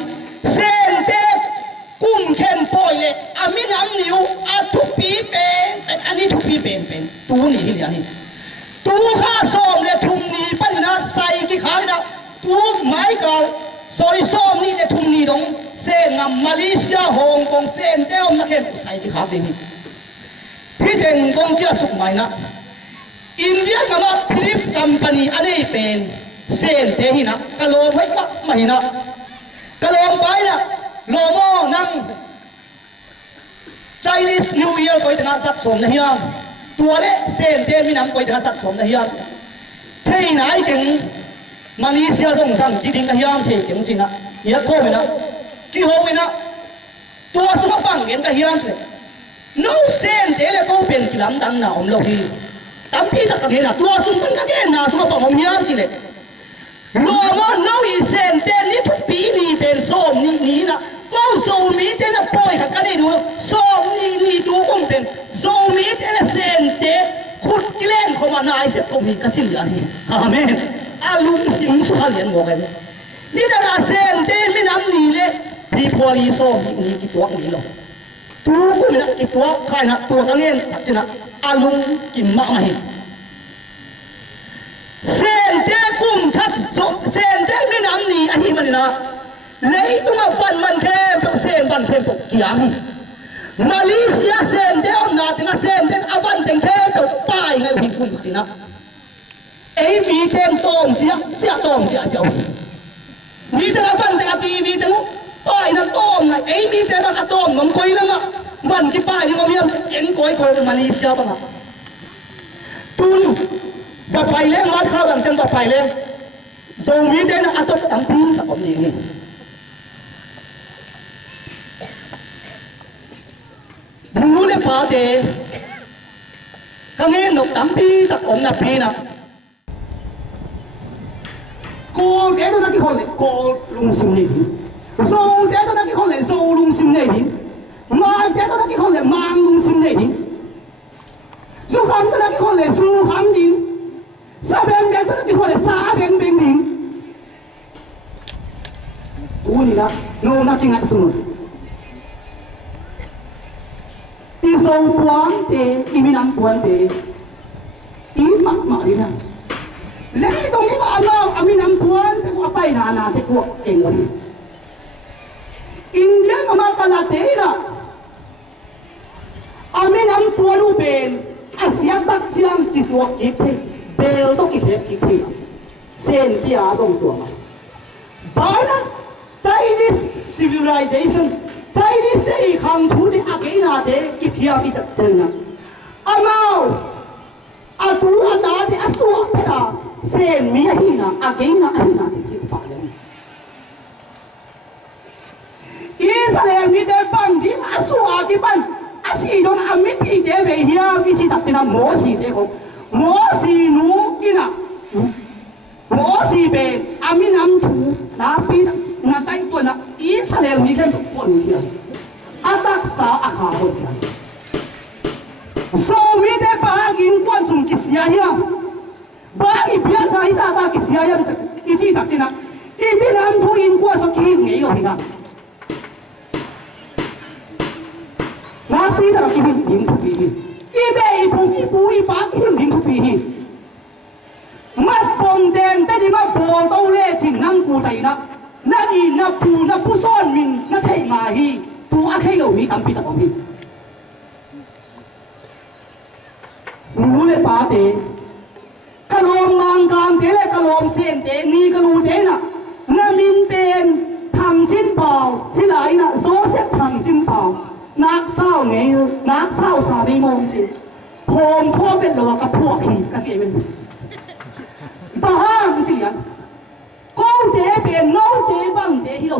เส้นเตะกุ้งเข็มปล่อยเลยอามีน้ำนิ้วอาทุกปีเป็นอันนี้ทุกปีเป็นตัวนี้ที่อันนี้ตัวข้าส้มเลยทุ่มนี้ปั้นนะใส่กี่ขาเลยนะตัวไม้กาลซอยส้มนี่เลยทุ่มนี้ตรงเส้นงามมาเลเซียฮ่องกงเส้นเต้านักเข็มใส่กี่ขาเลยนี่พี่เด้งกงเจ้าสุกไหมนะอินเดียกับมาฟิลิปกัมปานีอันนี้เป็นเส้นเตหินะกะโลไว้ก็ไม่นะกะโลไปนะโลโมนั่ง Chinese New Year ก็จะงานสัตว์สมนะเฮียตัวเล็กเส้นเตมีน้ำก็จะงานสัตว์สมนะเฮียที่ไหนถึงมาเลเซียตรงสั่งจริงๆนะเฮียที่จริงๆนะเฮียโก้ไปนะกี่โหวินะตัวสมบัติเห็นนะเฮียเลยนู้เส้นเตเลยก็เป็นกิลังดังหนาวเราที่ตั้มพี่จะกันเห็นนะตัวสมบัติกันเห็นนะสมบัติของเฮียจริงเลยโลโมนู้อีเส้นเตนี่ทุกปีนี่เป็นส้มนี่นะก็โซมีเตนะปล่อยกันได้ดูส้มนี่ดูคงเป็นโซมีเตนะเส้นเตขุดเกล้งเข้ามานายเสร็จก็มีกระชิงอย่างนี้อาเมนอาลุงสิงสุขเลียนงงกันนี่นะเส้นเตไม่น้ำนี่เลยพี่พอลีส้มนี่กี่ตัวนี่หรอตัวกูนะกี่ตัวใครนะตัวกันเงี้ยตัดนะอาลุงกินมากไหมเส้นเตกุ้งทับเส้นเตไม่น้ำนี่อันนี้มันนะเลยตัวฟันมันเทมเส้นฟันเทมปกกี่อย่างมาเลเซียเส้นเดียวนาถึงเส้นเดียวอาวันเต็งเทมตัวป้ายไงพี่คุณสินะไอ้มีเทมโตมเสียโตมเสียมีแต่อาวันเต็งอาตีมีแต่ป้ายนั่นโตมไงไอ้มีแต่มันอาโตมมันคุยแล้วมั้งมันที่ป้ายนี่ก็มีเอ็นคุยมาเลเซียบ้างตุนบ่ไปเลี้ยงมาข้าวหลังจังบ่ไปเลี้ยงส่งมีแต่อาโตมตั้งปีสักคนนี้รู้เลยพาเดข้างเงี้ยนกตั้มปีตะกงนับปีนะโกเดี๋ยวนักกี่คนเลยโกลุงซิมเลยโซ่เดี๋ยวนักกี่คนเลยโซ่ลุงซิมเลยมาเดี๋ยวนักกี่คนเลยมาลุงซิมเลยสุขันนักกี่คนเลยสุขันดินซาเบงเดี๋ยวนักกี่คนเลยซาเบงดินตัวนี้นะโน่นักกี่งัดสมุนอีโซปวนเตอีมินัมปวนเตอีมักดีนะและตรงนี้ว่าเราอามินัมปวนแต่ว่าไปนาที่พวกเก่งวันนี้อินเดียมากาลาเตนะอามินัมปวนอุเบนอาเซียตักเชียงกิสวกกิเทเบลต้องกิเทเซนที่อาส่งตัวมาบ้านนะไทยนิส civilization Chinese day ขังทุนอาเกนาเดกิพิอาพิจัดเจนะอามาอาตูอาตาเดอาสัวเพดาเซนมีอะไรนะอาเกนาอะไรนะที่ฝ่ายนี้อิสราเอลมีเดบังดิอาสัวกิบันอาศีโดนอามิปีเดเบียวิจิตัดนะโมสีเดโกโมสีนูกินะโมสีเบอามินัมทูนาปีนาไตตัวนะอิสราเอลมีแค่คนเดียวอาตักสาวอาขาคนเดียวโซมีเดบากินกวนสุนกิสยาเฮียบากิเบียนไนซาตากิสยาเฮียอิจิตักตินะอิมินัมทูอินกวนสกิงเงี้ยเลยนะนาปีนะกินหินทุบีอีเบอีพงอีปูอีปากินหินทุบีมัดปงแดงแต่ที่มาปองเต้าเล่ทิ้งนั่งกูไตนะนั่นอีนับปูนับผู้ซ่อนมินนั่นใช่มาฮีตัวอาเทโยมีตั้มปีตะกองพีรู้เลยป้าเตะกะโลมนางกางเตะเลยกะโลมเสียนเตะนี่กะลูเตะน่ะนามินเป็นทำจิ้นเปล่าที่ไหนน่ะโซเซฟทำจิ้นเปล่านักเศร้าไงนักเศร้าสามีมองจริงโคมพวกเป็นหลอกกับพวกขี่กระเจียเป็นบ้าจริงก้าวเตะเป็นน้องเตะบังเตะที่เรา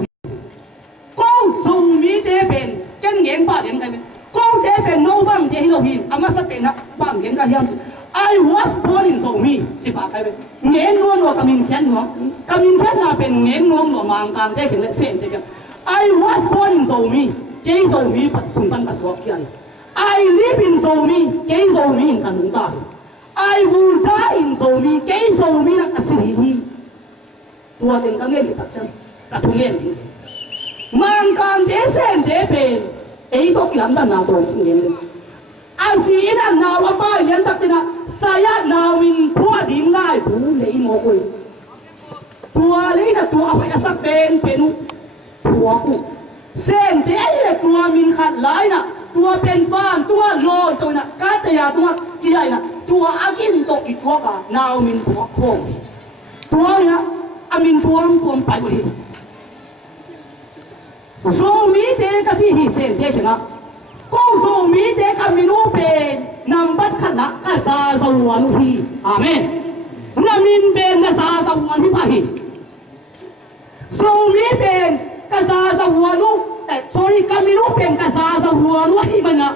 ก้าวส่งมีเตะเป็นกันเงี้ยป้าเลี้ยงกันเป็นก้าวเต เดเป็นโนบังเจฮิโลฮีอามาสเตนะบังเห็นกันยัง I was born in Somi จิปากไปเงี้ยนวลกามินแค่นวกามินแค่นาเป็นเงี้ยนวลมังกางได้ถึงเส้นเดียว I was born in Somi เจฮิโซมีสุนปันกัสวกิยัน I live in Somi เจฮิโซมีกันนุ่งตา I will die in Somi เจฮิโซมีนักสิริตัวเต็งกังเงี้ยตัดจังตัดทุ่งเงี้ยมังกางเจเส้นเดเป็นไอ้ตัวกิลัมดันนาตัวทุ่งเงี้ยอันสีนั่นนาวบ้ายันตักตินะสายนาวินพัวดินไล่ผู้เลยโมกุยตัวเลยนะตัวเอาไปอาศัยเป็นผัวกูเส้นเดียร์ตัวมินขัดไล่นะตัวเป็นฟ้านตัวโลตัวนะกัตยาตัวกี่ใหญ่นะตัวอากินตกอีกตัวกันนาวมินผัวโคงตัวนะอามินผัวไปเลยโซมีเด็กที่หิเส้นเดียร์นะก็โซมีเด็กมินูเป็นนำบัตรขณะกษาสวรรค์ฮีอาเมนนามินเป็นกษาสวรรค์ฮีพาฮีโซมีเป็นกษาสวรรค์แต่โซนีกามินูเป็นกษาสวรรค์ฮีมันนะ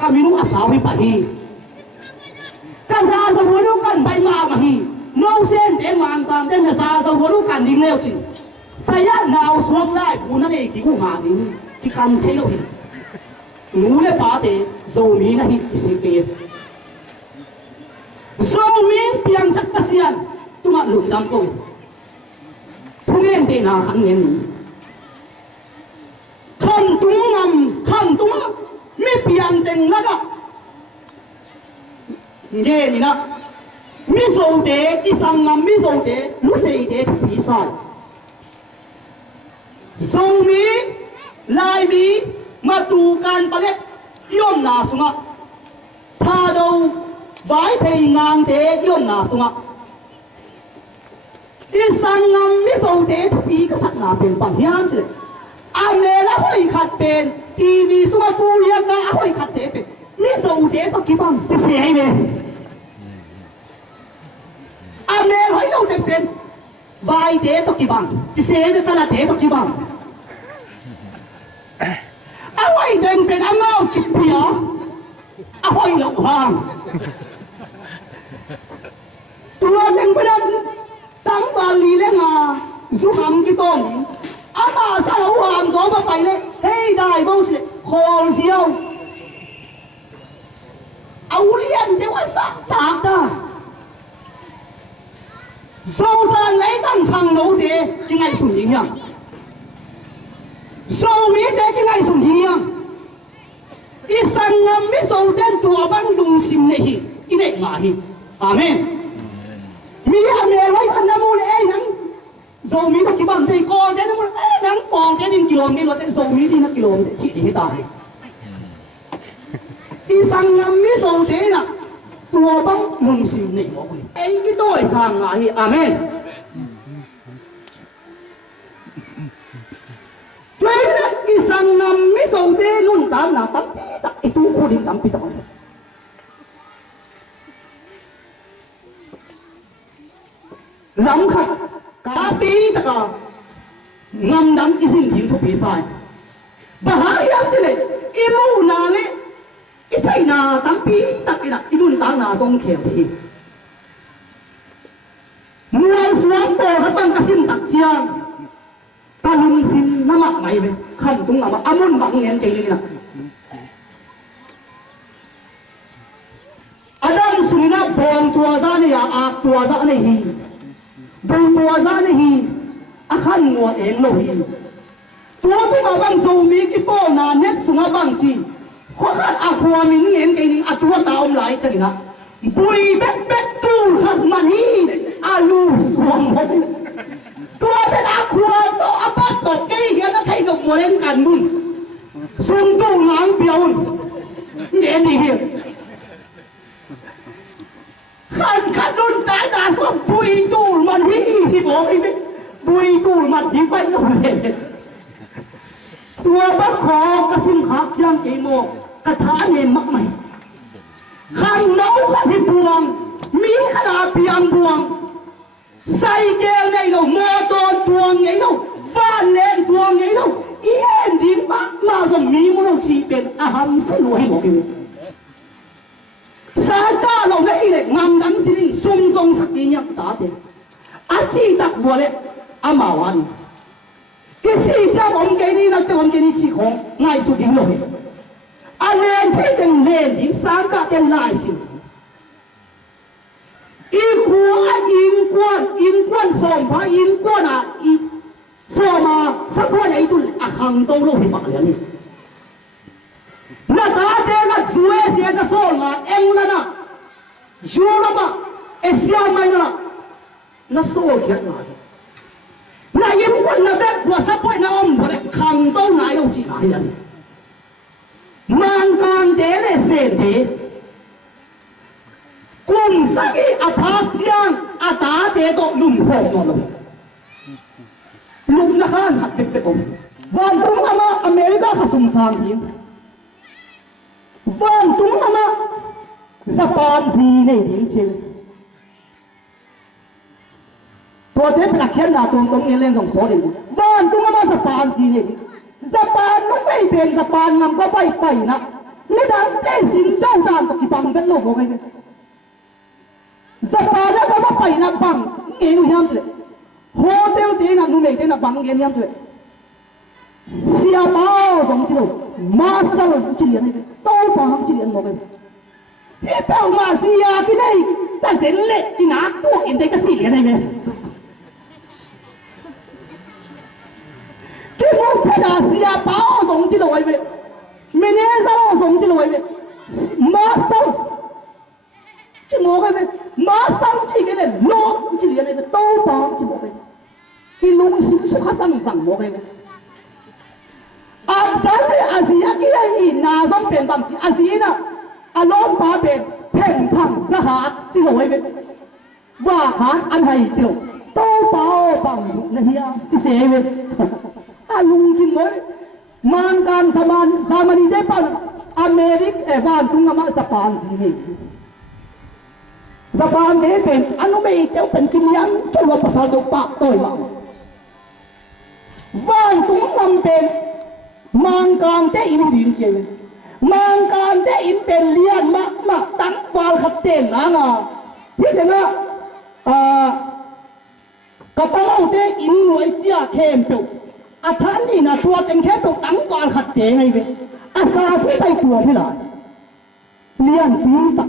กามินูอาสาฮีพาฮีกษาสวรรค์กันไปมาฮีโนเซนเดมังตังเดนกษาสวรรค์กันดิ้งเลวจริงสายนาวสวมไล่ผู้นั่นเองที่กูหาดิ้งที่กันเทโลฮีนูเลปาเตโซมีนะฮิสิเกตโซมีเพียงสักเปอร์เซ็นต์ตุมาหลุดดำกูผู้เล่นเตนาขันเงินนี้ขันตุ้งงำขันตุ้งไม่เพียงเต็งละก็เงี้ยนี่นะมิโซเตอีสังงำมิโซเตลุเซเตปีศาจโซมีลายมีมาดูการผลิตย่อมนาสุงะถ้าเราไว้ไปงานเดย่อมนาสุงะอีสังงำมิโซเดทุปีก็สักนาเป็นปังยามเฉลยอเมล่าห้อยขัดเป็นทีวีสุงะกูเรียกห้อยขัดเตเป็นมิโซเดต้องกี่บังจะเสียไหมอเมล่าห้อยเราเป็นไว้เดต้องกี่บังจะเสียไหมตลาดเดต้องกี่บังเอาไว้เดินเป็นอาเมากิบเปียเอาไว้เหลือหางตัวหนึ่งไปนั้นตั้งบาลีเลยงาสุขังกี่ต้นอามาสาวหางก็มาไปเลยเฮ้ยได้บ้างสิคอเสียวเอาเลี้ยนเดี๋ยวว่าสักตากได้โซซานไหนตั้งฟังโน้ตเดยังไงสุดยิ่งยังโซมีเด็กยังไงสุดที่ยังอีสังงำมิโซเดนตัวบังลุงซิมเนฮีอีเด็กมาฮีอาเมนมีอาเมนไว้พันน้ำมูลเอ้ยังโซมีต้องกี่บังเตะก่อนเดนน้ำมูลนังปองเดนกิโลเมตรเดนโซมีที่นักกิโลเมตรที่ดีตายอีสังงำมิโซเดนน่ะตัวบังลุงซิมเนฮีเอ้กี่ตัวไอ้สังมาฮีอาเมนช่วยนักอีสังงำมิโซเดนุ่นตามหน้าตั้มตักอีตู้คู่ดิ้งตั้มปีตั้มลำขัดกาปีตะกางำดำอีสินทิ้งทุกปีสายบ้าอย่างเจเลยอีมูนาเลยอีใจนาตั้มปีตักอีนักอีนุ่นตามหน้าทรงเขียวทีเมื่อสวมโบกับบังกระสินตักเชียงตาลุงสินน้ำหมักไหมเว้ยขันตรงน้ำมันอามุนบังเงินเก่งเลยนะอาดัมสุนินะบองตัวซาเนี่ยอาตัวซาเนี่ยฮีบองตัวซาเนี่ยฮีอาขันงัวเองโลฮีตัวที่มาบังซูมีกี่ป้อนาเน็ตสุงาบังจีข้อขัดอาความินเงินเก่งอาตัวตาอมไหลจังนะบุยเบ็ดเบ็ดตูขัดมันฮีอาลูสวงหกตัวเป็นอาควาตัวอาบัตตกเกี้ยนะใช้ดอกบัวเล่นกันบุญส่งตู้งางเปียวเงี้ยนี่เหี้ยขันรุ่นตาตาส่วนปุยจูมันที่บอกไอ้นี่ปุยจูมันยิงไปแล้วเลยตัวบักคอกระสินหักเชียงเกโมกระถาเนี่ยมักใหม่ขันเนาขันที่บวงมีขนาดเพียงบวงใส่เกลในเราเมื่อตอนบวงไงเราฟ้าเลนบวงไงเราเอ็นดินมาส่งมีมุลชีเป็นอาห ham sẽ lùi hay một cái sa ca lâu đấy lệ ngam ngắn xin sum song sắc đi nhắc tá tiền chỉ tắc vừa lệ mà hoàn cái gì cha bóng cái đi nào cha bóng cái đi chỉ có ngay số điểm rồi lên thế tiền lên điểm sa ca tiền lại xin in quan song phá in quan so mà sắc quan ấy tu hàng đâu lâu thì bạc liền na ta te ga zuwe se ga so nga engula na jura ba Asia mai na so kya na yim quan na be wa sa poi na om bole khang to ngai lo chi ngai ya man kan de le se de kum sa ki athak chiang ata te to lum kho to lo lum na khan hat pe ko wan tung ama America kha sum sang hi vang tung ama Japan gì này điểm chơi tôi thấy là khen là tôi lên dòng số này vang tung ama Japan gì này Japan nó bay bên Japan ngắm có bay bay nè lấy đám tên xin đâu đàn cái bằng cái lỗ cái Japan nó có bay nè bằng nghe nó nhắm thôi hotel thế nè nó mấy thế nè bằng nghe nhắm thôi xia bao dòng chơi master chỉ liền này tôi bằng chỉ liền một cái cái bao mà xia cái này ta sẽ lệ cái nát tuột in đây cái chỉ liền này này cái một cái là xia bao dòng chơi rồi vậy mình nghe sao dòng chơi rồi vậy master chỉ một cái master chỉ cái này nó chỉ liền này tôi bằng chỉ một cái lúc xin số khác sang một cái Abdul Asia kia in na dòng biển bằng chỉ Asia na alom ba biển phèn phẳng ra hạt chỉ lỗi vậy và hạt ăn hay chỉ lỗi tô bao bằng này hia chỉ xe vậy lung kinh mới man kan zaman ini depan Amerika van tung nama Japan sini Japan deh pen anu me itu pen kinian coba pasal tu pak toy mak van tung nam pen mang càng te in din chơi mang càng te in pen lian mak tang fal khat ten nga biết được kapal te in nuôi chia khem tu than ni na chua ten khem tu tang fal khat te ngai ve sa thi tai tua thế là lian tin tak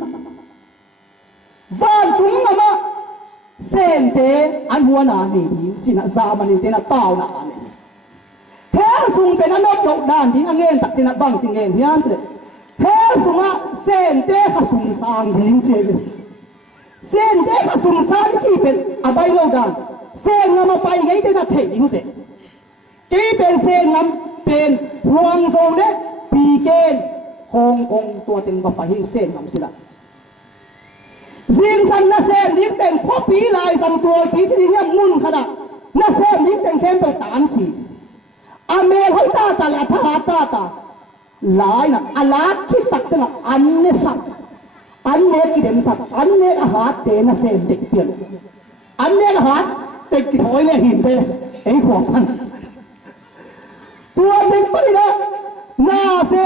van tung nama sen te an huan na ni chi na za man ni te na pau na ni Hel sung pe na not dok dan ding angen tak tina bang ting en hian tre hel sunga sen te kha sung sang ding che sen te kha sung sang chi pen abai lo dan sen ngam pai gai te na thei ding te ki pen sen ngam pen huang zo le pi ken hong kong tua ting ba pa hing sen ngam sila jing san na sen ding pen kho pi lai san tua pi chi ding ngam mun khada na sen ding pen kem pe tan chi Amel hoi ta la ta lai na alat ki tak tena anne sak anne ki dem sak anne a hat te na se dek pian anne a hat te ki thoi le hin te ei ko pan tua dek pa ina na se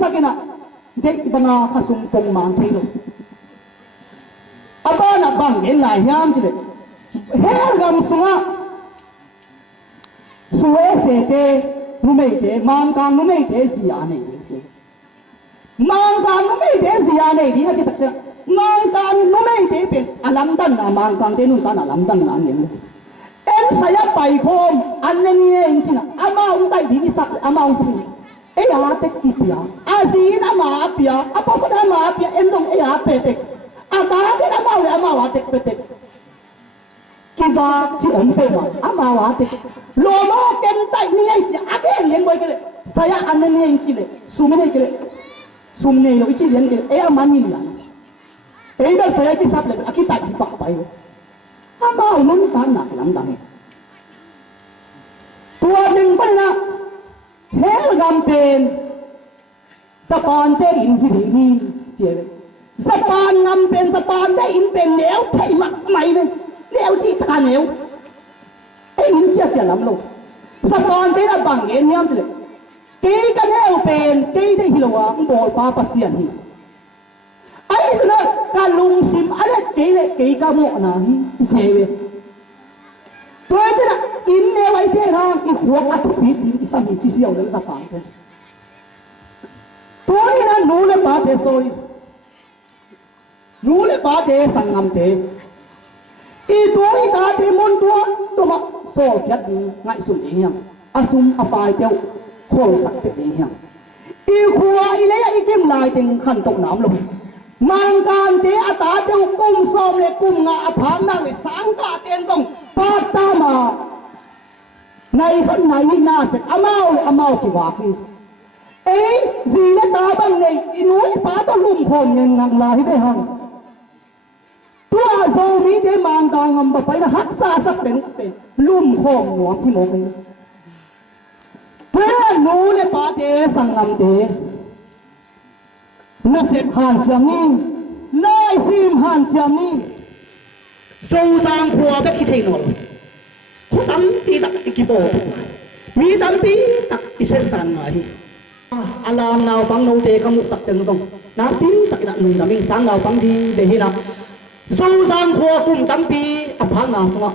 sakina dek bana khasum pong man thei lo abana bang en lai hiam ti le her gam sunga suwe se te numei te mang kang numei te zia nei mang kang numei te zia nei di nga chi tak mang kang numei te pen alam dan na mang kang te nun ta na lam dan na nen en saya pai khom an ne ni en china ama ung tai di ni sak ama ung sung e ya te ki pia azin ama pia apa ko da ma pia en dong e ya pe te ata te ama le ama wa te pe te kiva chi om pe wa ama wa te lo mo ken tai ni ngai chi ake lien boy kele saya an ne en chi le sumne kele sumne lo chi lien kele e aman ni la e dal saya ki sap le aki ta di pak pai ama nun ta na lam dang tua ding pa na hel gam pen sapan te in ki hi che sapan ngam pen sapan te in pen neu thai mak mai le neu chi ta neu e in chia chia lam lo sa con te na bang en yam le kỹ cái nêu bền kỹ đây hiểu à bộ ba bát xiên hi ấy rồi cả lùng sim ấy kỹ lại kỹ cả mộ nào hi xe về tôi chứ là in nêu ấy thế nào cái khuất ăn thịt thì sao mình chỉ siêu đến sao phẳng thế tôi là nô lên ba thế rồi nô lên ba thế sang ngầm thế tôi ta thế môn tôi mà so chết ngại sụn ý nhang asum apai tiêu khổ sắc thế ý nhang khua lấy kim lại tình khăn tụng nám luôn mang can thế ta tiêu cung xóm lại cung ngạ phán năng để sáng cả tiền rồng ba ta mà này vẫn này na sẽ amao kỳ vạc đi ấy gì đó ta bằng này núi phá to lùm khom nhân nặng lại đấy hằngตัวโซมีเดมังกางมบไปนะฮักษาสักเป็นลุ่มขอมหนวพี่โมกเลยเพื่อนหนูเลยปาเตสังงามเตน่าเสพหันจามีนายซิมหันจามีโซซางพัวเบกคิดให้หนอคุตั้มตีตักอิกิโบมีตั้มตีตักอิเซสันมาฮีอาลามนาวฟังโนเตกมุตักจังตรงนาตีตักอินักนุ่งนามิงสังนาวฟังดีเดฮินะสู้สังขัวกุมตั้มปีอภังนาสวะ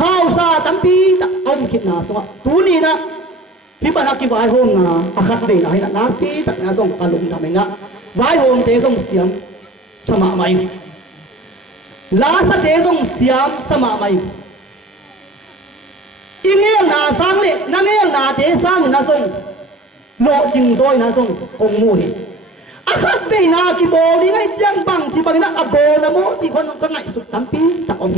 ฮาวซาตั้มปีตะอมคิดนาสวะตัวนี้นะพี่ปนักกิวายโฮมนาอาคัดเบนะให้นะนาปีตะนาส่งกาลุงทำเองนะวายโฮมเตส่งเสียมสมาไม่ลาสเตส่งเสียมสมาไม่อีเงี้ยนาสังเละนั่งเงี้ยนาเตสังนาส่งโลจิงโดยนาส่งกงมูนี่อาคัดเบนากิโบนี่ไงจังบังที่บังนะอโบนะโมที่คนก็ไงสุดตั้มปีตะอม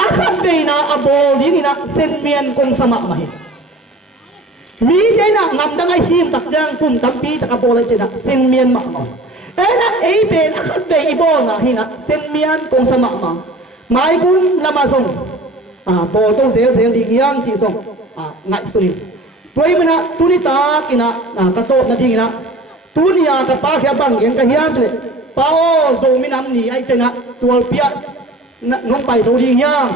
อาคัดเบนาอโบนี่นะเซนเมียนกงสมาไม่มีได้นะงำดังไอซีมตักจังกุมตั้มปีตะอโบเลยจีนะเซนเมียนมานะเอเป็นอาคัดเบอีโบนะฮินะเซนเมียนกงสมามาหมายกุมละมาส่งโบต้องเสียดีอย่างจีส่งไงสุดตัวมันนะตุนิตากินะกระโซบนาทีนะตัวนี้อากับป้าแค่บังยังกระเฮียนเลยป้าโอ้โซมิน้ำหนีไอ้เจนะตัวเปียน้องไปโซยิงย่าง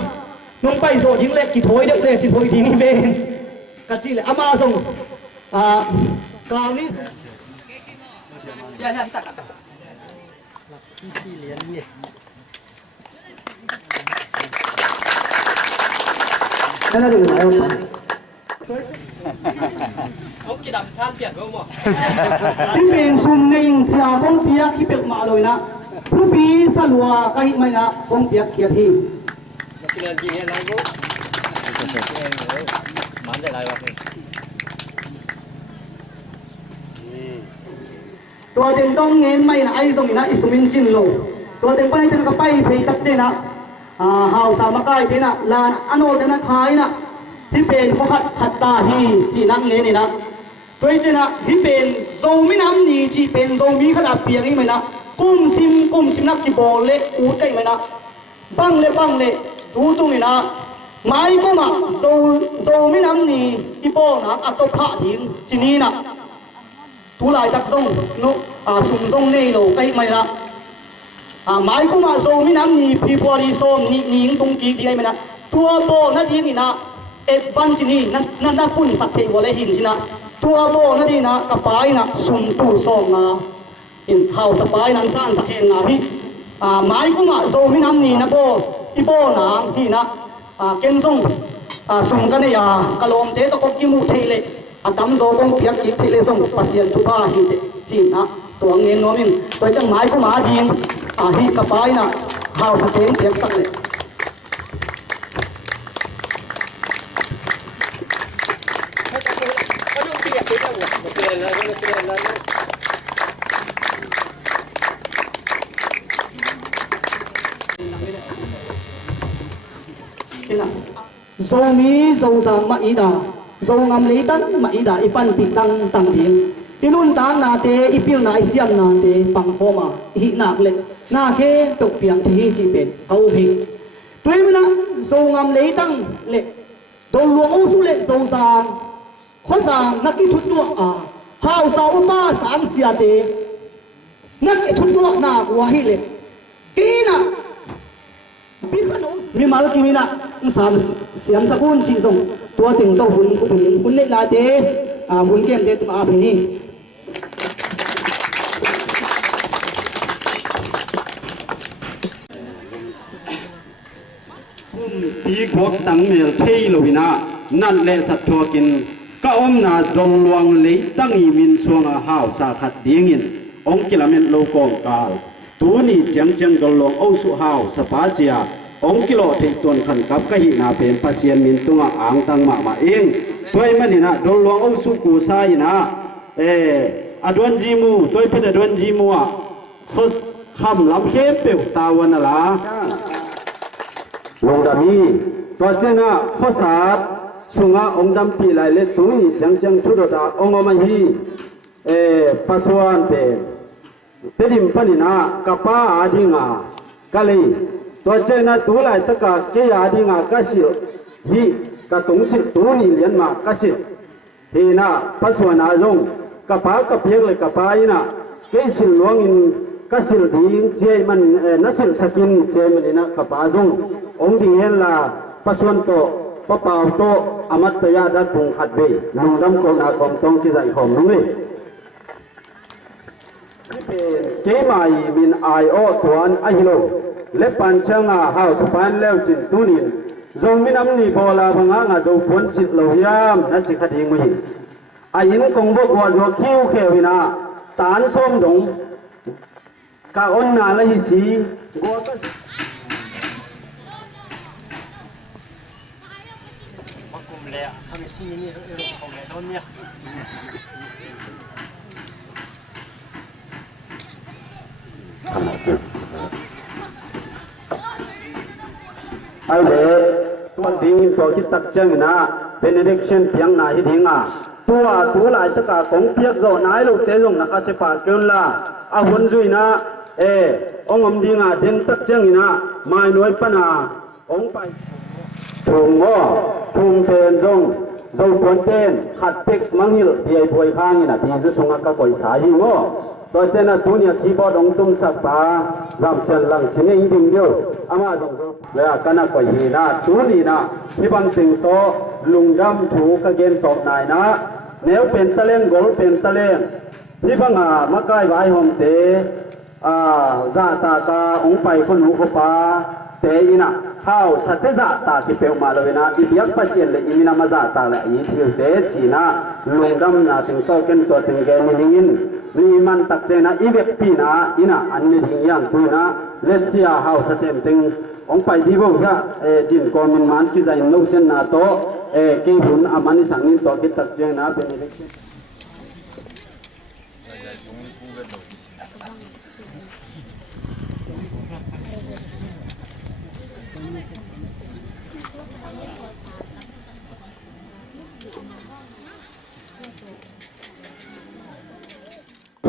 น้องไปโซยิงเล็กกี่ถอยเด็กเล็กกี่ถอยทิ้งเบนกะจีเลยอามาส่งกลางนี้อย่าทำตักที่เลี้ยงเนี่ยนั่นน่ะดูไหนวะông chỉ đầm san tiền không màที่เป็นซุ่มในยิงเสียคงเปียกที่เป็นมาเลยนะผู้ปีสลัวก็หิไม่นะคงเปียกเขียที่กินอะไรกินอะไรกูมันจะอะไรวะตัวเด่นต้องเงินไม่นะไอ้ตรงนี้นะอิสุมินจินโลตัวเด่นไปจะก็ไปเพย์ตักเจนะหาวสามาใกล้ที่นะลานอโนเดนะขายนะที่เป็นพวกขัดตาฮีจีนังเงี้ยนี่นะตัวจีนะที่เป็นโซมิน้ำนี่จีเป็นโซมีขนาดเปียกนี่ไหมนะกุมซิมนักกีบอลเละอูดได้ไหมนะบังเละดูตรงนี้นะไม้ก็มาโซมิน้ำนี่กีบอลนะอัตภาถิงจีนี้นะทุลายตักส่งนุสุ่มส่งนี่โลได้ไหมนะไม้ก็มาโซมิน้ำนี่พีพอดีโซมนี่ยิงตรงกีได้ไหมนะตัวโบนั่นยิงนี่นะเอ็ดวันจีนี่นั่นปุ่นสักเทวะเลยหินจีนะตัวโบนั่นดีนะกับปลายนะสุ่มตู้ซองนะอินเท้าสปายนั่นสร้างสักเองนะพี่ไม้กุ้งโซมิน้ำนี่นะโบอีโบนะพี่นะเก่งส่งสุ่มกันเนี่ยกะลมเตะตะกบกิมูเทเลดำโซกงเปียกกิเทเลส่งปัสเซียนทุบ้าหินจีนะตัวเงินน้อมินตัวจังไม้กุ้งดีฮีกับปลายนะเท้าสเตนเปียกสักเลยโซมีโซซังมาอีดาโซงามลีตันมาอีดาอีปันติตังตังดิงอีนุ่นตานาเตอีพิวนาเสียมนาเตปังโคมาอีนักเล็กนาเคตกเพียงที่จีเป็นเขาพิงตัวมันนะโซงามลีตังเล็กโดนหลวงอุสุเล็กโซซังคนซังนักกิทุตัวหาวสาวมาสามเสียเตนักกิทุตัวหน้าหัวหิเล็กกีน่ะมีมาลกิมินะสามเสียงสกุลจีส่งตัวถึงต้องหุ่นเล็กลาเต หุ่นเกมเด็ดมาเพนี่ปีกวกตังเมลเทยโลวินานั่นแหละสัตว์ทัวกินก็อมนาดงลวงเลยตั้งอีมินสวงอาหาวสาขัดเดียงินองกิลเมนโลกองกาลตัวนี้เจียงเจียงดงลวงเอาสุหาวสปาเจียองกิโลเทตวนขันกับกะหินาเป็นปัสเซียนมินตุงอ่างตังมาเองตัวมันนี่นะดงลวงเอาสุกูไซนะอดวนจีมูตัวเป็นอดวนจีมูอ่ะเขาคำลำเข้เปียวตาวันน่ะละลงดามีตัวเจนะข้อสาบสุงาองดำปีไหลเล็ตุยจังจังทุดดาองอมาฮีปัสวันเตดิมปนินะกับป้าอาดิงากะลีตัวเจนะตัวไหลตะกะเกียอาดิงากะสิฮีกะตงสิตัวนี้เลียนมากะสิฮีนะปัสวนาจงกับป้ากับเพียงเลยกับป้าอีนะเกสิลวงอินกะสิลดีเจมันนัสิลสกินเจมันนี่นะกับป้าจงองดิเฮลาปัสวันโตปะเปาโตอมัตตยาดัดพุงขัดเบลุงดำกองนาคอมตองกิใจหอมลุงเอเกมาอีบินไอโอตัวนไอฮิโลเล็บปันเชงาฮาวสปานเลวจินตุนินจงมินำนีโบลาบังงาจงพ้นสิทธิ์โลยามนั่นสิคดีมุยอายินคงบกว่าโยคิวเขวินาตานส้มดงกาอนนาละหิสีกัวก็เลยทำสิ่งนี้เราชมเลยตอนเนี้ยไอ้เด็กตัวดิ้งตัวคิดตักเจงนะเป็นเด็กเช่นเพียงนายดิ้งตัวหลายตะกาของเพียกโจนายลูกเตยงนะคะเสปาเกินละอาหุ่นจุยนะองอมดิ้งเดินตักเจงนะไม่น้อยปนาองไปถุงว่าถุงเตนจงเจ้าปนเตนขัดเต็กมังหิลที่ไอ้พวยข้างนี่นะที่จะส่งกับก่อยสายง้อตัวเจนะตัวเนี่ยที่บอดองตุ้มสักปาจำเส้นหลังเชนยิ่งเดียวอามาจงแล้วกันนะก่อยฮีนะตัวนี้นะที่บังสิงโตลุงดำถูกกระเกนตกนายนะแนวเป็นตะเลงกอลเป็นตะเลงที่บังหามะกายไว้หอมเตซาตากาองไปคนหูขปาเตยินะข้าวสัตย์จัตตาที่เปียวมาเลยนะอีเบียกปัสเซียนเลยอีมินามาจัตตาเลยอีที่เตจีนะลุงดำนะถึงโตเกินตัวถึงแกนี่ยินนี่มันตักเจนะอีเวกปีนะอีนะอันนี้ทิ้งยังตัวนะเลเซียข้าวสัตย์เซมถึงองไปที่บ่ค่ะจินกอมินมันกิจายโนเซนนาโตเกี่ยวกับอามันสังนินตัวกิตักเจนะเป็นเด็ก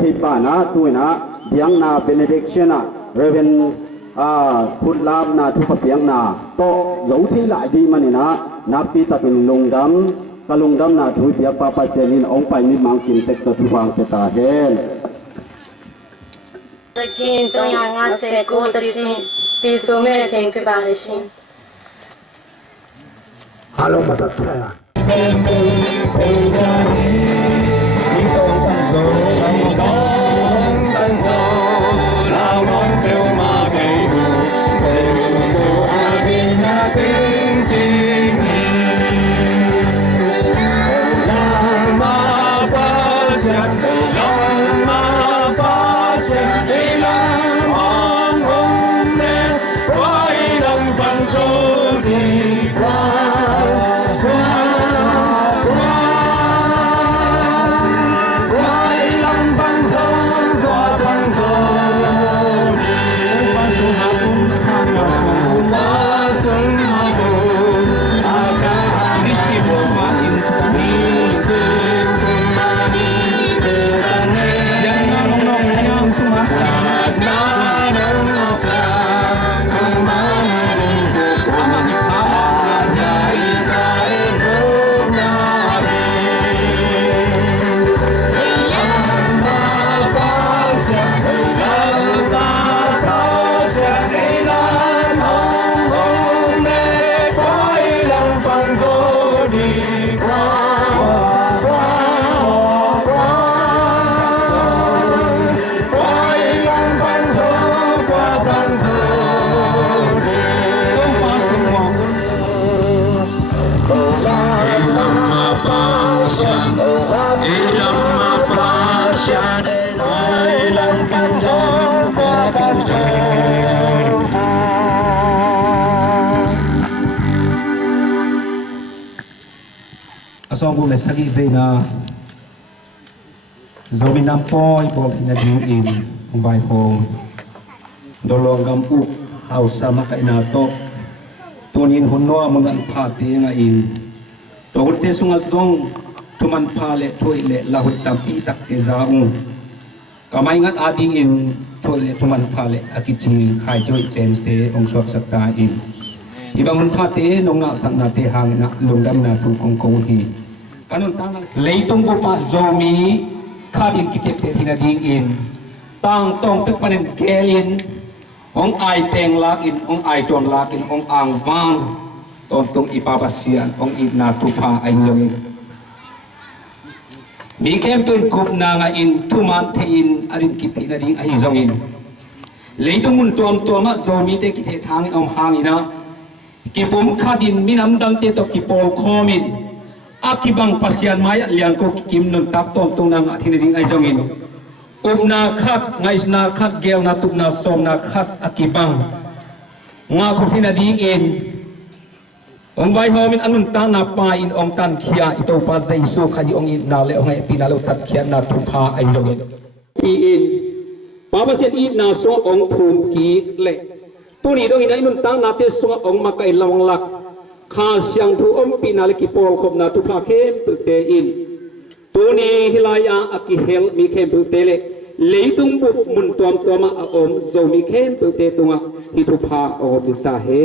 ที่ป่านะตัวนะเบียงนาเบเนดิกชันนะเรเวนพุทธลาบนาทุกเบียงนาโตหลงที่หลายดีมันนี่นะนับปีตัดเป็นลงดำกะลงดำนาทุกเบียปาปาเซนินองไปมีมังกินเต็กตัวทุกวางเตตาเฮนตะชินต้องยังงาเสกโกตะชินตีสุเมเชงพิบาลชินฮัลโหลมาตัดแท้ asong ko lesagi de na zomi nampoy bol ina in bai hong dolong gam u au sama kai na to tunin hunno amun pha te nga in to te sunga zong tuman pha le thoi le la hui tam pi tak te zaung kamai ngat ading in thoi le tuman pha le akichi khai choi pen te ong sok sakta in ibang hun pha te nong na sang na te hang na lungdam na tu kong kong hi kanun tang leitung ko pa zomi khadin kitep te thina ding in tang tong te panen kelin ong ai peng lak in ong ai ton lak in ong ang wang ton tung ipapasian ong ina tu pha ai ngami mi kem tun kup na nga in tuman the in arin kiti na ding ai zong in leitung mun tuam ma zomi te kithe thang ong hang ina kipum khadin minam dang te to kipol khomin akibang pasian maya liang ko kim nun tak tom tung na nga thina ding ai zong in na khat ngais na khat gel na tuk na som na khat akibang nga ko thina ding in ong bai homin anun ta na pa in ong tan khia ito pa jaisu khani ong in na le ong ai pinalo tat khia na tu pha ai long in pa ba set i na so ong phum ki le tu ni dong in inun tang na te so ong ma kai lawang lak kha siang thu om pinale ki pol khop na tu pha khem te in tu ni hilaya akihel mi khem te le leitung bu mun tuam tuama a om zo mi khem te tunga hi thu pha o ta he